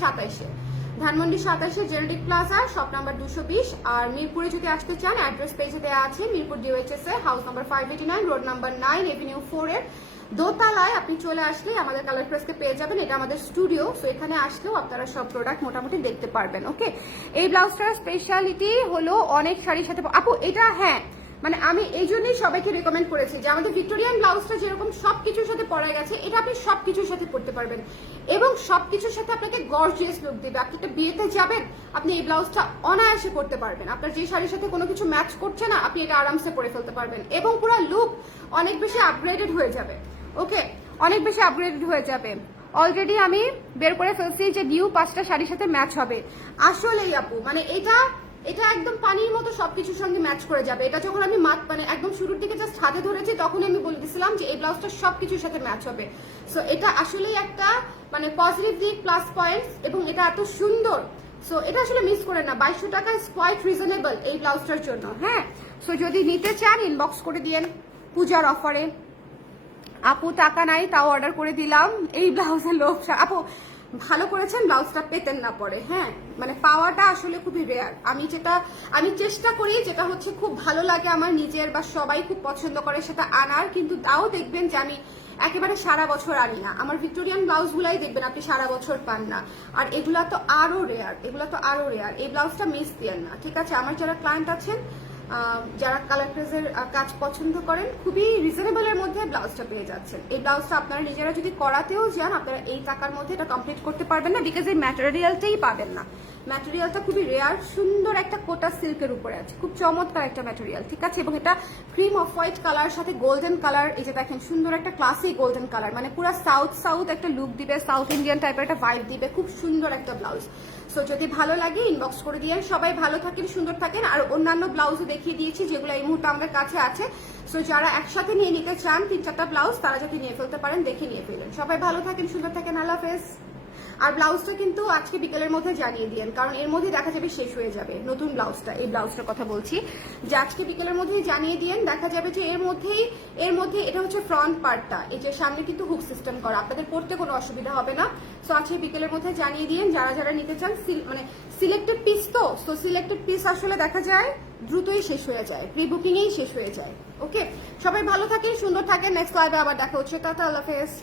27 genetic plaza shop number 220। আর মিরপুরে যদি আসতে চান, অ্যাড্রেস পেজে দেওয়া আছে, Mirpur DOHS a house number 589, road number 9, Avenue 4 এর দোতলায় আপনি চলে আসলে আমাদের কালার প্রেসকে পেয়ে যাবেন। এটা আমাদের স্টুডিও, সো এখানে আসলেও আপনারা সব প্রোডাক্ট মোটামুটি দেখতে পারবেন। ওকে, এই ব্লাউজটার স্পেশালিটি হলো অনেক শাড়ির সাথে আপু এটা, হ্যাঁ, মানে আমি এই জন্যই সবাইকে রেকমেন্ড করেছি যে আমাদের ভিক্টোরিয়ান ব্লাউজটা যেরকম সবকিছুর সাথে পরা গেছে, এটা আপনি সবকিছুর সাথে পরতে পারবেন এবং সবকিছুর সাথে আপনাকে গর্জিয়াস লুক দিবে। আপনি একটা বিয়েতে যাবেন, আপনি এই ব্লাউজটা অনায়াসে পরতে পারবেন। আপনার যে শাড়ির সাথে কোনো কিছু ম্যাচ করছে না, আপনি এটা আরামসে পরে ফেলতে পারবেন এবং পুরো লুক অনেক বেশি আপগ্রেডেড হয়ে যাবে। ওকে, অনেক বেশি আপগ্রেডেড হয়ে যাবে। অলরেডি আমি বের করে ফেলছি যে নিউ 5টা শাড়ির সাথে ম্যাচ হবে। আসলেই আপু মানে এটা একদম পানির মতো সবকিছুর সঙ্গে ম্যাচ করে যাবে। এটা যখন আমি মানে একদম শুরুর দিকে জাস্ট হাতে ধরেছি, তখনই আমি বলে দিয়েছিলাম যে এই ব্লাউজটা সবকিছুর সাথে ম্যাচ হবে। সো এটা আসলেই একটা মানে পজিটিভ দিক, প্লাস পয়েন্টস, এবং এটা এত সুন্দর। সো এটা আসলে মিস করেন না, 2200 টাকা ইজ কোয়াইট রিজনেবল এই ব্লাউজটার জন্য। হ্যাঁ, সো যদি নিতে চান ইনবক্স করে দিয়েন পূজার অফারে। আপু টাকা নাই তাও অর্ডার করে দিলাম, এই ব্লাউজের লোভ। আপু ভালো করেছেন ব্লাউজটা পেতেন না পরে। হ্যাঁ, মানে পাওয়াটা আসলে খুবই রেয়ার। আমি চেষ্টা করি যেটা হচ্ছে খুব ভালো লাগে আমার নিজের বা সবাই খুব পছন্দ করে সেটা আনার, কিন্তু তাও দেখবেন যে আমি একেবারে সারা বছর আনি না। আমার ভিক্টোরিয়ান ব্লাউজগুলাই দেখবেন আপনি সারা বছর পান না, আর এগুলা তো আরো রেয়ার, এই ব্লাউজটা মিস দিয়েন না, ঠিক আছে? আমার যারা ক্লায়েন্ট আছেন, যারা কালার ক্রেজের কাজ পছন্দ করেন, খুবই রিজনেবলের মধ্যে ব্লাউজটা পেয়ে যাচ্ছেন। এই ব্লাউজটা আপনারা নিজেরা যদি করাতেও যান, আপনারা এই টাকার মধ্যে এটা কমপ্লিট করতে পারবেন না, বিকজ এই ম্যাটেরিয়ালটাই পাবেন না। ম্যাটেরিয়ালটা খুবই রেয়ার, সুন্দর একটা কোটা সিল্কের উপরে আছে, খুব চমৎকার একটা ম্যাটেরিয়াল, ঠিক আছে? এবং এটা ক্রিম অফ হোয়াইট কালার সাথে গোল্ডেন কালার, এই যে দেখেন সুন্দর একটা ক্লাসি গোল্ডেন কালার, মানে পুরো সাউথ একটা লুক দিবে, সাউথ ইন্ডিয়ান টাইপের একটা ভাইব দিবে, খুব সুন্দর একটা ব্লাউজ। সো যদি ভালো লাগে ইনবক্স করে দিয়ে। সবাই ভালো থাকেন, সুন্দর থাকেন। আর অন্যান্য ব্লাউজও দেখিয়ে দিয়েছি যেগুলো এই মুহূর্তে আমাদের কাছে আছে। সো যারা একসাথে নিয়ে নিতে চান 3-4টা ব্লাউজ, তারা যদি নিয়ে ফেলতে পারেন দেখে নিয়ে ফেলেন। সবাই ভালো থাকেন, সুন্দর থাকেন, আল্লাহ হাফেজ। আর ব্লাউজটা কিন্তু আজকে বিকেলের মধ্যে জানিয়ে দিয়েন, কারণ এর মধ্যে দেখা যাবে শেষ হয়ে যাবে। নতুন ব্লাউজটা, এই ব্লাউজটার কথা বলছি, যে আজকে বিকেলের মধ্যেই জানিয়ে দিয়েন। দেখা যাবে যে এর মধ্যে এটা হচ্ছে ফ্রন্ট পার্টটা, এই যে সামনে কিন্তু হুক সিস্টেম করা, আপনাদের পড়তে কোনো অসুবিধা হবে না। সো আজকে বিকেলের মধ্যে জানিয়ে দিয়েন যারা যারা নিতে চান। মানে সিলেক্টেড পিস তো, সো সিলেক্টেড পিস আসলে দেখা যায় দ্রুতই শেষ হয়ে যায়, প্রি বুকিংয়েই শেষ হয়ে যায়। ওকে, সবাই ভালো থাকেন, সুন্দর থাকেন। নেক্সট লাইভে আবার দেখা হচ্ছে। টাটা, আল্লাহ হাফেজ।